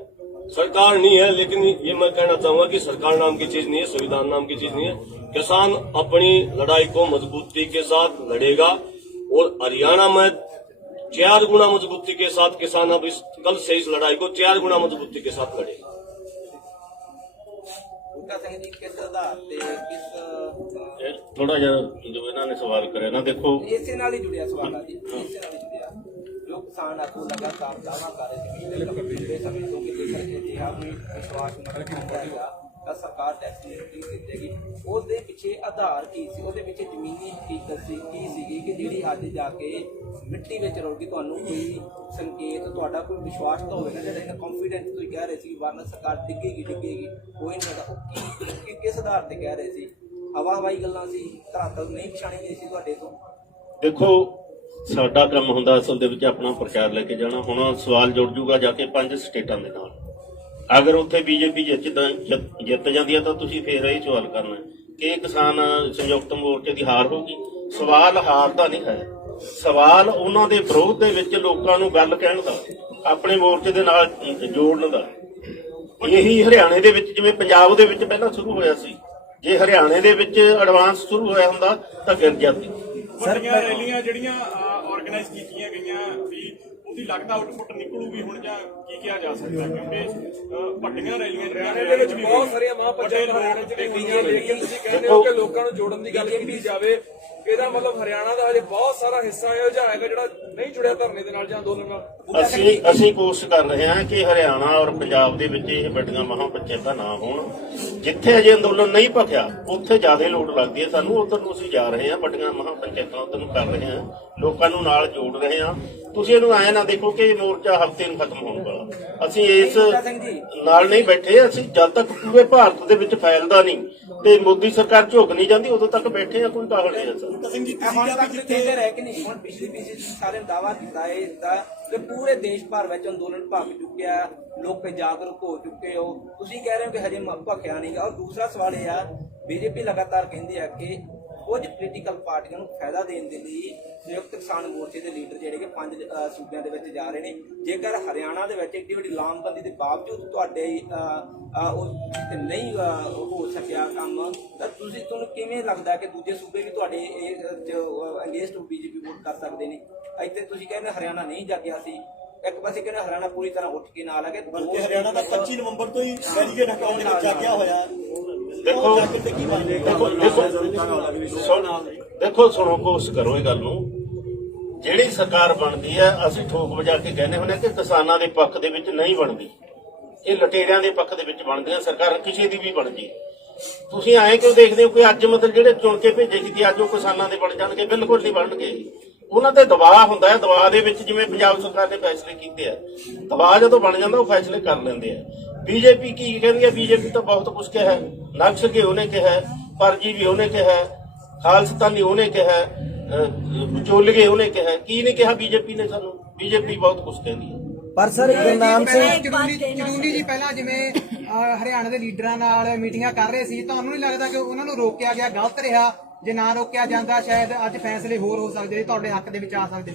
सरकार नहीं है। लेकिन ये मैं कहना चाहूंगा कि सरकार नाम की चीज नहीं है, संविधान नाम की चीज नहीं है। किसान अपनी लड़ाई को मजबूती के साथ लड़ेगा, और हरियाणा में 4 गुना मजबूती के साथ किसान अब कल से इस लड़ाई को 4 गुना मजबूती के साथ लड़ेगा। थोड़ा ਜਿਹਾ ਜੋ ਇਹਨਾਂ ਨੇ ਸਵਾਲ ਕਰਿਆ ਨਾ, ਦੇਖੋ ਇਸੇ ਨਾਲ ਹੀ ਜੁੜਿਆ ਸਵਾਲ ਆ ਜੀ, ਇਸੇ ਨਾਲ ਹੀ ਜੁੜਿਆ। ਜੋ ਕਿਸਾਨ ਆਗੂ ਲਗਾਤਾਰ ਦਾਅਵਾ ਕਰ ਰਹੇ ਸੀ ਪਿਛਲੇ ਲੰਬੇ ਸਮੇਂ ਤੋਂ ਕਿ ਜੇਕਰ ਅਜਿਹਾ ਕੋਈ ਵਿਸ਼ਵਾਸ ਮਤਲਬ ਹੋਵੇਗਾ ਸਰਕਾਰ ਟੈਕਸ ਨਹੀਂ ਦਿੱਤੇਗੀ, ਉਹਦੇ ਪਿੱਛੇ ਆਧਾਰ ਕੀ ਸੀ, ਉਹਦੇ ਪਿੱਛੇ ਜ਼ਮੀਨੀ ਹਕੀਕਤ ਸੀ ਕੀ ਸੀਗੀ ਕਿ ਜਿਹੜੀ ਅੱਜ ਜਾ ਕੇ ਮਿੱਟੀ ਵਿੱਚ ਰੁੜ ਗਈ? ਤੁਹਾਨੂੰ ਕੋਈ ਸੰਕੇਤ, ਤੁਹਾਡਾ ਕੋਈ ਵਿਸ਼ਵਾਸ ਤਾਂ ਹੋਵੇਗਾ ਜਿਹੜਾ ਇਹਨਾਂ ਕੌਨਫੀਡੈਂਸ ਤੁਸੀਂ ਕਹਿ ਰਹੇ ਸੀ ਵਾਰਨਾ ਸਰਕਾਰ ਡਿੱਗੇਗੀ ਕੋਈ ਨਹੀਂ ਹੈਗਾ, ਉਹ ਕਿਸ ਆਧਾਰ ਤੇ ਕਹਿ ਰਹੇ ਸੀ? ਹਵਾਈ ਗੱਲਾਂ ਸੀ, ਧਰਾਤਲ ਨਹੀਂ ਪਛਾਣੀ ਗਈ ਸੀ ਤੁਹਾਡੇ ਤੋਂ? ਦੇਖੋ, ਸਾਡਾ ਕੰਮ ਹੁੰਦਾ ਅਸਲ ਦੇ ਵਿੱਚ ਆਪਣਾ ਪ੍ਰਚਾਰ ਲੈ ਕੇ ਜਾਣਾ। ਹੁਣ ਸਵਾਲ ਜੁੜ ਜੂਗਾ ਜਾ ਕੇ 5 ਸਟੇਟਾਂ ਦੇ ਨਾਲ। ਅਗਰ ਉੱਥੇ ਬੀਜੇਪੀ ਜਿੱਤ ਜਾਂਦੀ ਹੈ ਤਾਂ ਤੁਸੀਂ ਫੇਰ ਇਹ ਸਵਾਲ ਕਰਨਾ ਕਿ ਇਹ ਕਿਸਾਨ ਸੰਯੁਕਤ ਮੋਰਚੇ ਦੀ ਹਾਰ ਹੋਗੀ। ਸਵਾਲ ਹਾਰ ਦਾ ਨਹੀਂ ਹੈ, ਸਵਾਲ ਉਹਨਾਂ ਦੇ ਵਿਰੋਧ ਦੇ ਵਿੱਚ ਲੋਕਾਂ ਨੂੰ ਗੱਲ ਕਹਿਣ ਦਾ, ਆਪਣੇ ਮੋਰਚੇ ਦੇ ਨਾਲ ਜੋੜਨ ਦਾ। ਇਹੀ ਹਰਿਆਣੇ ਦੇ ਵਿੱਚ ਜਿਵੇਂ ਪੰਜਾਬ ਦੇ ਵਿੱਚ ਪਹਿਲਾਂ ਸ਼ੁਰੂ ਹੋਇਆ ਸੀ, ਜੇ ਹਰਿਆਣੇ ਦੇ ਵਿੱਚ ਐਡਵਾਂਸ ਸ਼ੁਰੂ ਹੋਇਆ ਹੁੰਦਾ ਤਾਂ ਗਿਰ ਜਾਂਦੀ। ਵੱਡੀਆਂ ਰੈਲੀਆਂ ਜਿਹੜੀਆਂ ਆਰਗੇਨਾਈਜ਼ ਕੀਤੀਆਂ ਗਈਆਂ ਵੀ ਉਹਦੀ ਲੱਗਦਾ ਆਊਟਪੁੱਟ ਨਿਕਲੂਗੀ ਹੁਣ, ਜਾਂ ਕੀ ਕਿਹਾ ਜਾ ਸਕਦਾ? ਕਿਉਂਕਿ ਵੱਡੀਆਂ ਰੈਲੀਆਂ ਹਰਿਆਣੇ ਦੇ ਵਿੱਚ ਬਹੁਤ ਸਾਰੀਆਂ ਮਹਾਪੰਚਾਇਤਾਂ ਹਰਿਆਣੇ ਚ ਦੇਖੀਆਂ, ਲੇਕਿਨ ਤੁਸੀਂ ਕਹਿੰਦੇ ਹੋ ਕਿ ਲੋਕਾਂ ਨੂੰ ਜੋੜਨ ਦੀ ਗੱਲ ਕੀਤੀ ਜਾਵੇ, ਇਹਦਾ ਮਤਲਬ ਹਰਿਆਣਾ ਦਾ ਹਜੇ ਬਹੁਤ ਸਾਰਾ ਹਿੱਸਾ ਇਹੋ ਜਿਹਾ ਹੈਗਾ ਜਿਹੜਾ ਨਹੀਂ ਜੁੜਿਆ ਧਰਨੇ ਦੇ ਨਾਲ ਜਾਂ ਅੰਦੋਲਨ ਨਾਲ। ਅਸੀਂ ਕੋਸ਼ਿਸ਼ ਕਰ ਰਹੇ ਹਾਂ ਕਿ ਹਰਿਆਣਾ ਔਰ ਪੰਜਾਬ ਦੇ ਵਿੱਚ ਇਹ ਵੱਡੀਆਂ ਮਹਾਪੰਚਾਇਤਾਂ ਨਾ ਹੋਣ। ਜਿੱਥੇ ਅਜੇ ਅੰਦੋਲਨ ਨਹੀਂ ਭਖਿਆ ਉੱਥੇ ਜ਼ਿਆਦਾ ਲੋੜ ਲੱਗਦੀ ਹੈ ਸਾਨੂੰ, ਉਧਰ ਨੂੰ ਅਸੀਂ ਜਾ ਰਹੇ ਹਾਂ, ਵੱਡੀਆਂ ਮਹਾਪੰਚਾਇਤਾਂ ਉਧਰ ਨੂੰ ਕਰ ਰਹੇ ਹਾਂ, ਲੋਕਾਂ ਨੂੰ ਨਾਲ ਜੋੜ ਰਹੇ ਹਾਂ। ਤੁਸੀਂ ਇਹਨੂੰ ਐਂ ਨਾ ਦੇਖੋ ਕਿ ਮੋਰਚਾ ਹਫ਼ਤੇ ਨੂੰ ਖਤਮ ਹੋਣ ਵਾਲਾ। ਅਸੀਂ ਇਸ ਨਾਲ ਨਹੀਂ ਬੈਠੇ, ਅਸੀਂ ਜਦ ਤੱਕ ਪੂਰੇ ਭਾਰਤ ਦੇ ਵਿੱਚ ਫੈਲਦਾ ਨਹੀਂ ਤੇ ਮੋਦੀ ਸਰਕਾਰ ਝੁਕ ਨਹੀਂ ਜਾਂਦੀ ਉਦੋਂ ਤੱਕ ਬੈਠੇ ਆ, ਕੋਈ ਕਾਹਲ ਨਹੀਂ ਹੈ ਸਰ। ਹੁਣ ਤੱਕ ਕਹਿੰਦੇ ਰਹਿ ਕਿ ਨਹੀਂ, ਹੁਣ ਪਿਛਲੀ ਸਾਰੇ ਦਾਅਵਾ ਕੀਤਾ ਹੈ ਇਸਦਾ ਕਿ ਪੂਰੇ ਦੇਸ਼ ਭਰ ਵਿੱਚ ਅੰਦੋਲਨ ਭਖ ਚੁੱਕਿਆ, ਲੋਕ ਜਾਗਰੂਕ ਹੋ ਚੁੱਕੇ ਹੋ, ਤੁਸੀਂ ਕਹਿ ਰਹੇ ਹੋ ਕਿ ਹਜੇ ਭਖਿਆ ਨਹੀਂਗਾ। ਔਰ ਦੂਸਰਾ ਸਵਾਲ ਇਹ ਆ, ਬੀਜੇਪੀ ਲਗਾਤਾਰ ਕਹਿੰਦੀ ਆ ਕਿ ਕੁਝ ਪੋਲੀਟੀਕਲ ਪਾਰਟੀਆਂ ਨੂੰ ਫਾਇਦਾ ਦੇਣ ਦੇ ਲਈ ਸੰਯੁਕਤ ਕਿਸਾਨ ਮੋਰਚੇ ਦੇ ਲੀਡਰ ਜਿਹੜੇ ਕਿ 5 ਸੂਬਿਆਂ ਦੇ ਵਿੱਚ ਜਾ ਰਹੇ ਨੇ। ਜੇਕਰ ਹਰਿਆਣਾ ਦੇ ਵਿੱਚ ਏਡੀ ਵੱਡੀ ਲਾਮਬੰਦੀ ਦੇ ਬਾਵਜੂਦ ਤੁਹਾਡੇ ਨਹੀਂ ਹੋ ਸਕਿਆ ਕੰਮ, ਤਾਂ ਤੁਹਾਨੂੰ ਕਿਵੇਂ ਲੱਗਦਾ ਕਿ ਦੂਜੇ ਸੂਬੇ ਵੀ ਤੁਹਾਡੇ ਅਗੇਂਸਟ ਬੀਜੇਪੀ ਵੋਟ ਕਰ ਸਕਦੇ ਨੇ? ਇੱਥੇ ਤੁਸੀਂ ਕਹਿੰਦੇ ਹਰਿਆਣਾ ਨਹੀਂ ਜਾਗਿਆ ਸੀ, ਇੱਕ ਪਾਸੇ ਕਹਿੰਦੇ ਹਰਿਆਣਾ ਪੂਰੀ ਤਰ੍ਹਾਂ ਉੱਠ ਕੇ ਨਾਲ ਆ ਕੇ, ਬਲਕਿ ਹਰਿਆਣਾ ਦਾ 25 ਨਵੰਬਰ ਤੋਂ ਹੀ ਬੈਰੀਕੇਡ ਹਟਾਉਣ ਦੇ ਵਿੱਚ ਜਾਗਿਆ ਹੋਇਆ। ਦੇਖੋ ਸੁਣੋ, ਕੋਸ਼ਿਸ਼ ਕਰੋ ਇਹ ਗੱਲ ਨੂੰ। ਜਿਹੜੀ ਸਰਕਾਰ ਬਣਦੀ ਹੈ ਅਸੀਂ ਠੋਕ ਵਜਾ ਕੇ ਕਹਿੰਦੇ ਹੁੰਦੇ ਕਿ ਕਿਸਾਨਾਂ ਦੇ ਪੱਖ ਦੇ ਵਿੱਚ ਨਹੀਂ ਬਣਦੀ, ਇਹ ਲਟੇਰਿਆਂ ਦੇ ਪੱਖ ਦੇ ਵਿੱਚ ਬਣਦੀਆਂ ਸਰਕਾਰ, ਕਿਸੇ ਦੀ ਵੀ ਬਣਦੀ। ਤੁਸੀਂ ਐਂ ਕਿਉਂ ਦੇਖਦੇ ਹੋ ਕਿ ਅੱਜ ਮਤਲਬ ਜਿਹੜੇ ਚੁਣ ਕੇ ਭੇਜੇ ਸੀ ਅੱਜ ਉਹ ਕਿਸਾਨਾਂ ਦੇ ਬਣ ਜਾਣਗੇ? ਬਿਲਕੁਲ ਨਹੀਂ ਬਣਨਗੇ। ਉਹਨਾਂ ਤੇ ਦਬਾਅ ਹੁੰਦਾ ਹੈ, ਦਬਾਅ ਦੇ ਵਿੱਚ ਜਿਵੇਂ ਪੰਜਾਬ ਸਰਕਾਰ ਨੇ ਫੈਸਲੇ ਕੀਤੇ ਆ, ਦਬਾਅ ਜਦੋਂ ਬਣ ਜਾਂਦਾ ਉਹ ਫੈਸਲੇ ਕਰ ਲੈਂਦੇ ਆ। ਬੀਜੇਪੀ ਕੀ ਕਹਿੰਦੀ ਹੈ? ਬੀਜੇਪੀ ਤਾਂ ਬਹੁਤ ਕੁਝ ਕਿਹਾ, ਨਕਸਲਗੀ ਉਹਨੇ ਕਿਹਾ, ਪਰਜੀਵੀ ਉਹਨੇ ਕਿਹਾ, ਖਾਲਸਤਾਨੀ ਉਹਨੇ ਕਿਹਾ, ਵਿਚੋਲਗੇ ਉਹਨੇ ਕਿਹਾ, ਕੀ ਨਹੀਂ ਕਿਹਾ ਬੀਜੇਪੀ ਨੇ ਸਾਨੂੰ? ਬੀਜੇਪੀ ਬਹੁਤ ਕੁਝ ਕਹਿੰਦੀ ਹੈ। ਪਰ ਸਰ ਗੁਰਨਾਮ ਸਿੰਘ ਜਰੂਰੀ ਜੀ ਪਹਿਲਾਂ ਜਿਵੇਂ ਹਰਿਆਣਾ ਦੇ ਲੀਡਰਾਂ ਨਾਲ ਮੀਟਿੰਗਾਂ ਕਰ ਰਹੇ ਸੀ, ਤੁਹਾਨੂੰ ਨਹੀਂ ਲੱਗਦਾ ਕਿ ਉਹਨਾਂ ਨੂੰ ਰੋਕਿਆ ਗਿਆ ਗਲਤ ਰਿਹਾ? ਜੇ ਨਾ ਰੋਕਿਆ ਜਾਂਦਾ ਸ਼ਾਇਦ ਅੱਜ ਫੈਸਲੇ ਹੋਰ ਹੋ ਸਕਦੇ, ਤੁਹਾਡੇ ਹੱਕ ਦੇ ਵਿੱਚ ਆ ਸਕਦੇ।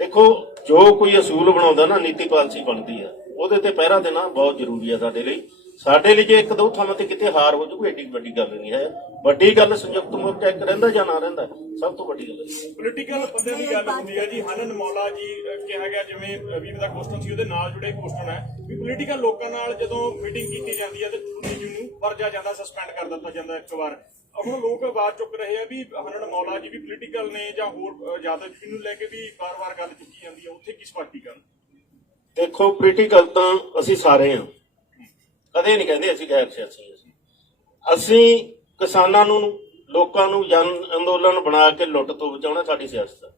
ਦੇਖੋ, ਜੋ ਕੋਈ ਅਸੂਲ ਬਣਾਉਂਦਾ ਨਾ, ਨੀਤੀ ਪਾਲਿਸੀ ਬਣਦੀ ਆ, ਉਹਦੇ ਤੇ ਪਹਿਰਾ ਦੇਣਾ ਬਹੁਤ ਜ਼ਰੂਰੀ ਹੈ ਸਾਡੇ ਲਈ। ਸਾਡੇ ਲਈ ਜੇ ਇੱਕ ਦੋ ਥਾਵਾਂ ਤੇ ਕਿਤੇ ਹਾਰ ਹੋ ਜੂ ਏਡੀ ਵੱਡੀ ਗੱਲ ਨਹੀਂ ਹੈ। ਵੱਡੀ ਗੱਲ ਸੰਯੁਕਤ ਮੋਰਚਾ ਇੱਕ ਰਹਿੰਦਾ ਜਾਂ ਨਾ ਰਹਿੰਦਾ, ਸਭ ਤੋਂ ਵੱਡੀ ਗੱਲ ਹੈ। ਪੋਲੀਟੀਕਲ ਬੰਦੇ ਦੀ ਗੱਲ ਹੁੰਦੀ ਹੈ ਜੀ। ਹਨਨ ਮੌਲਾ ਜੀ ਕਿਹਾ ਗਿਆ, ਜਿਵੇਂ ਵੀਰ ਦਾ ਕੁਐਸਚਨ ਸੀ ਉਹਦੇ ਨਾਲ ਜੁੜੇ ਕੁਐਸਚਨ ਹੈ ਵੀ ਪੋਲੀਟੀਕਲ ਲੋਕਾਂ ਨਾਲ ਜਦੋਂ ਮੀਟਿੰਗ ਕੀਤੀ ਜਾਂਦੀ ਹੈ ਤੇ ਛੁੱਟੀ ਜੀ ਨੂੰ ਵਰਜਾ ਜਾਂਦਾ, ਸਸਪੈਂਡ ਕਰ ਦਿੱਤਾ ਜਾਂਦਾ ਇੱਕ ਵਾਰ। ਹੁਣ ਲੋਕ ਆਵਾਜ਼ ਚੁੱਕ ਰਹੇ ਆ ਵੀ ਹਨਨ ਮੌਲਾ ਜੀ ਵੀ ਪੋਲੀਟੀਕਲ ਨੇ ਜਾਂ ਹੋਰ ਯਾਦਵ ਜੀ ਨੂੰ ਲੈ ਕੇ ਵੀ ਵਾਰ-ਵਾਰ ਗੱਲ ਚੁੱਕੀ ਜਾਂਦੀ ਹੈ, ਉੱਥੇ ਕੀ ਸਪਸ਼ਟੀਕਰਨ? ਦੇਖੋ, ਪੋਲੀਟੀਕਲ ਤਾਂ ਅਸੀਂ ਸਾਰੇ ਹਾਂ, ਕਦੇ ਨਹੀਂ ਕਹਿੰਦੇ ਅਸੀਂ ਗੈਰ ਸਿਆਸੀ। ਅਸੀਂ ਕਿਸਾਨਾਂ ਨੂੰ, ਲੋਕਾਂ ਨੂੰ ਜਨ ਅੰਦੋਲਨ ਬਣਾ ਕੇ ਲੁੱਟ ਤੋਂ ਬਚਾਉਣਾ ਸਾਡੀ ਸਿਆਸਤ ਹੈ।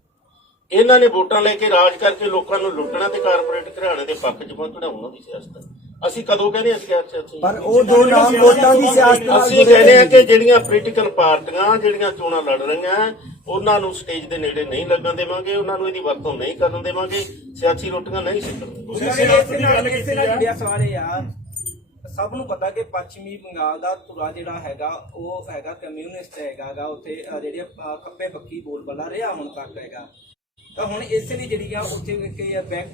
ਇਹਨਾਂ ਨੇ ਵੋਟਾਂ ਲੈ ਕੇ ਰਾਜ ਕਰਕੇ ਲੋਕਾਂ ਨੂੰ ਲੁੱਟਣਾ ਤੇ ਕਾਰਪੋਰੇਟ ਘਰਾਣੇ ਦੇ ਪੱਖ 'ਚ ਪਹੁੰਚਣਾ ਉਹਨਾਂ ਦੀ ਸਿਆਸਤ ਹੈ। ਅਸੀਂ ਕਦੋਂ ਕਹਿੰਦੇ ਅਸੀਂ ਗੈਰ ਸਿਆਸੀ? ਪਰ ਉਹ ਦੋ ਨਾਮ ਵੋਟਾਂ ਦੀ ਸਿਆਸਤ ਅਸੀਂ ਕਹਿੰਦੇ ਹਾਂ ਕਿ ਜਿਹੜੀਆਂ ਪੋਲੀਟੀਕਲ ਪਾਰਟੀਆਂ ਜਿਹੜੀਆਂ ਚੋਣਾਂ ਲੜ ਰਹੀਆਂ ਉਹਨਾਂ ਨੂੰ ਸਟੇਜ ਦੇ ਨੇੜੇ ਨਹੀਂ ਲੱਗਣ ਦੇਵਾਂਗੇ, ਉਹਨਾਂ ਨੂੰ ਇਹਦੀ ਵਰਤੋਂ ਨਹੀਂ ਕਰਨ ਦੇਵਾਂਗੇ, ਸਿਆਸੀ ਰੋਟੀਆਂ ਨਹੀਂ ਸਿੱਖਣ। ਸਵਾਲ ਇਹ ਆ, ਸਭ ਨੂੰ ਪਤਾ ਕਿ ਪੱਛਮੀ ਬੰਗਾਲ ਦਾ ਧੁਰਾ ਜਿਹੜਾ ਹੈਗਾ ਉਹ ਹੈਗਾ ਕਮਿਊਨਿਸਟ ਹੈਗਾ, ਉੱਥੇ ਜਿਹੜੇ ਖੱਬੇ ਪੱਖੀ ਬੋਲਬਾਲਾ ਰਿਹਾ ਹੁਣ ਤੱਕ ਹੈਗਾ। ਤਾਂ ਹੁਣ ਇਸੇ ਲਈ ਜਿਹੜੀ ਆ ਉੱਥੇ ਬੈਕ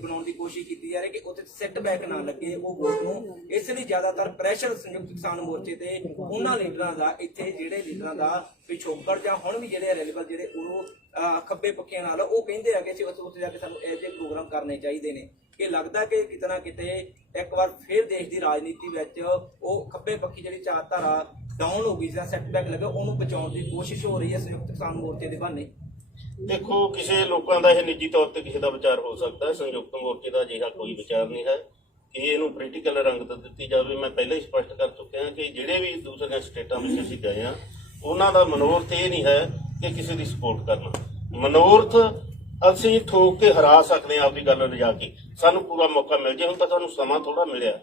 ਬਣਾਉਣ ਦੀ ਕੋਸ਼ਿਸ਼ ਕੀਤੀ ਜਾ ਰਹੀ ਕਿ ਉੱਥੇ ਸੈੱਟ ਬੈਕ ਨਾ ਲੱਗੇ ਉਹ ਵੋਟ ਨੂੰ। ਇਸ ਲਈ ਜ਼ਿਆਦਾਤਰ ਪ੍ਰੈਸ਼ਰ ਸੰਯੁਕਤ ਕਿਸਾਨ ਮੋਰਚੇ ਤੇ ਉਹਨਾਂ ਲੀਡਰਾਂ ਦਾ, ਇੱਥੇ ਜਿਹੜੇ ਲੀਡਰਾਂ ਦਾ ਪਿਛੋਕੜ ਜਾਂ ਹੁਣ ਵੀ ਜਿਹੜੇ ਅਵੇਲੇਬਲ ਜਿਹੜੇ ਉਹ ਖੱਬੇ ਪੱਖੀਆਂ ਨਾਲ ਉਹ ਕਹਿੰਦੇ ਆ ਕਿ ਅਸੀਂ ਉੱਥੇ ਜਾ ਕੇ ਸਾਨੂੰ ਇਹੋ ਜਿਹੇ ਪ੍ਰੋਗਰਾਮ ਕਰਨੇ ਚਾਹੀਦੇ ਨੇ। ਕਿ ਲੱਗਦਾ ਕਿ ਕਿਤੇ ਨਾ ਕਿਤੇ ਇੱਕ ਵਾਰ ਫਿਰ ਦੇਸ਼ ਦੀ ਰਾਜਨੀਤੀ ਵਿੱਚ ਉਹ ਖੱਬੇ ਪੱਖੀ ਜਿਹੜੀ ਚਾਰਧਾਰਾ ਡਾਊਨ ਹੋ ਗਈ ਜਾਂ ਸੈਟਬੈਕ ਲੱਗਾ, ਉਹਨੂੰ ਬਚਾਉਣ ਦੀ ਕੋਸ਼ਿਸ਼ ਹੋ ਰਹੀ ਹੈ ਸੰਯੁਕਤ ਕਿਸਾਨ ਮੋਰਚੇ ਦੇ ਬਹਾਨੇ। ਦੇਖੋ, ਕਿਸੇ ਲੋਕਾਂ ਦਾ ਇਹ ਨਿੱਜੀ ਤੌਰ ਤੇ ਕਿਸੇ ਦਾ ਵਿਚਾਰ ਹੋ ਸਕਦਾ ਹੈ, ਸੰਯੁਕਤ ਮੋਰਚੇ ਦਾ ਅਜਿਹਾ ਕੋਈ ਵਿਚਾਰ ਨਹੀਂ ਹੈ ਕਿ ਇਹਨੂੰ ਪੋਲੀਟੀਕਲ ਰੰਗਤ ਦਿੱਤੀ ਜਾਵੇ। ਮੈਂ ਪਹਿਲਾਂ ਹੀ ਸਪਸ਼ਟ ਕਰ ਚੁੱਕਿਆ ਕਿ ਜਿਹੜੇ ਵੀ ਦੂਸਰੀਆਂ ਸਟੇਟਾਂ ਵਿੱਚ ਅਸੀਂ ਗਏ ਆ ਉਹਨਾਂ ਦਾ ਮਨੋਰਥ ਇਹ ਨਹੀਂ ਹੈ ਕਿ ਕਿਸੇ ਦੀ ਸਪੋਰਟ ਕਰਨਾ। ਮਨੋਰਥ ਅਸੀਂ ਠੋਕ ਕੇ ਹਰਾ ਸਕਦੇ ਹਾਂ ਆਪਦੀ ਗੱਲ ਲਿਜਾ ਕੇ, ਸਾਨੂੰ ਪੂਰਾ ਮੌਕਾ ਮਿਲ ਜੇ। ਹੁਣ ਤਾਂ ਸਾਨੂੰ ਸਮਾਂ ਥੋੜਾ ਮਿਲਿਆ।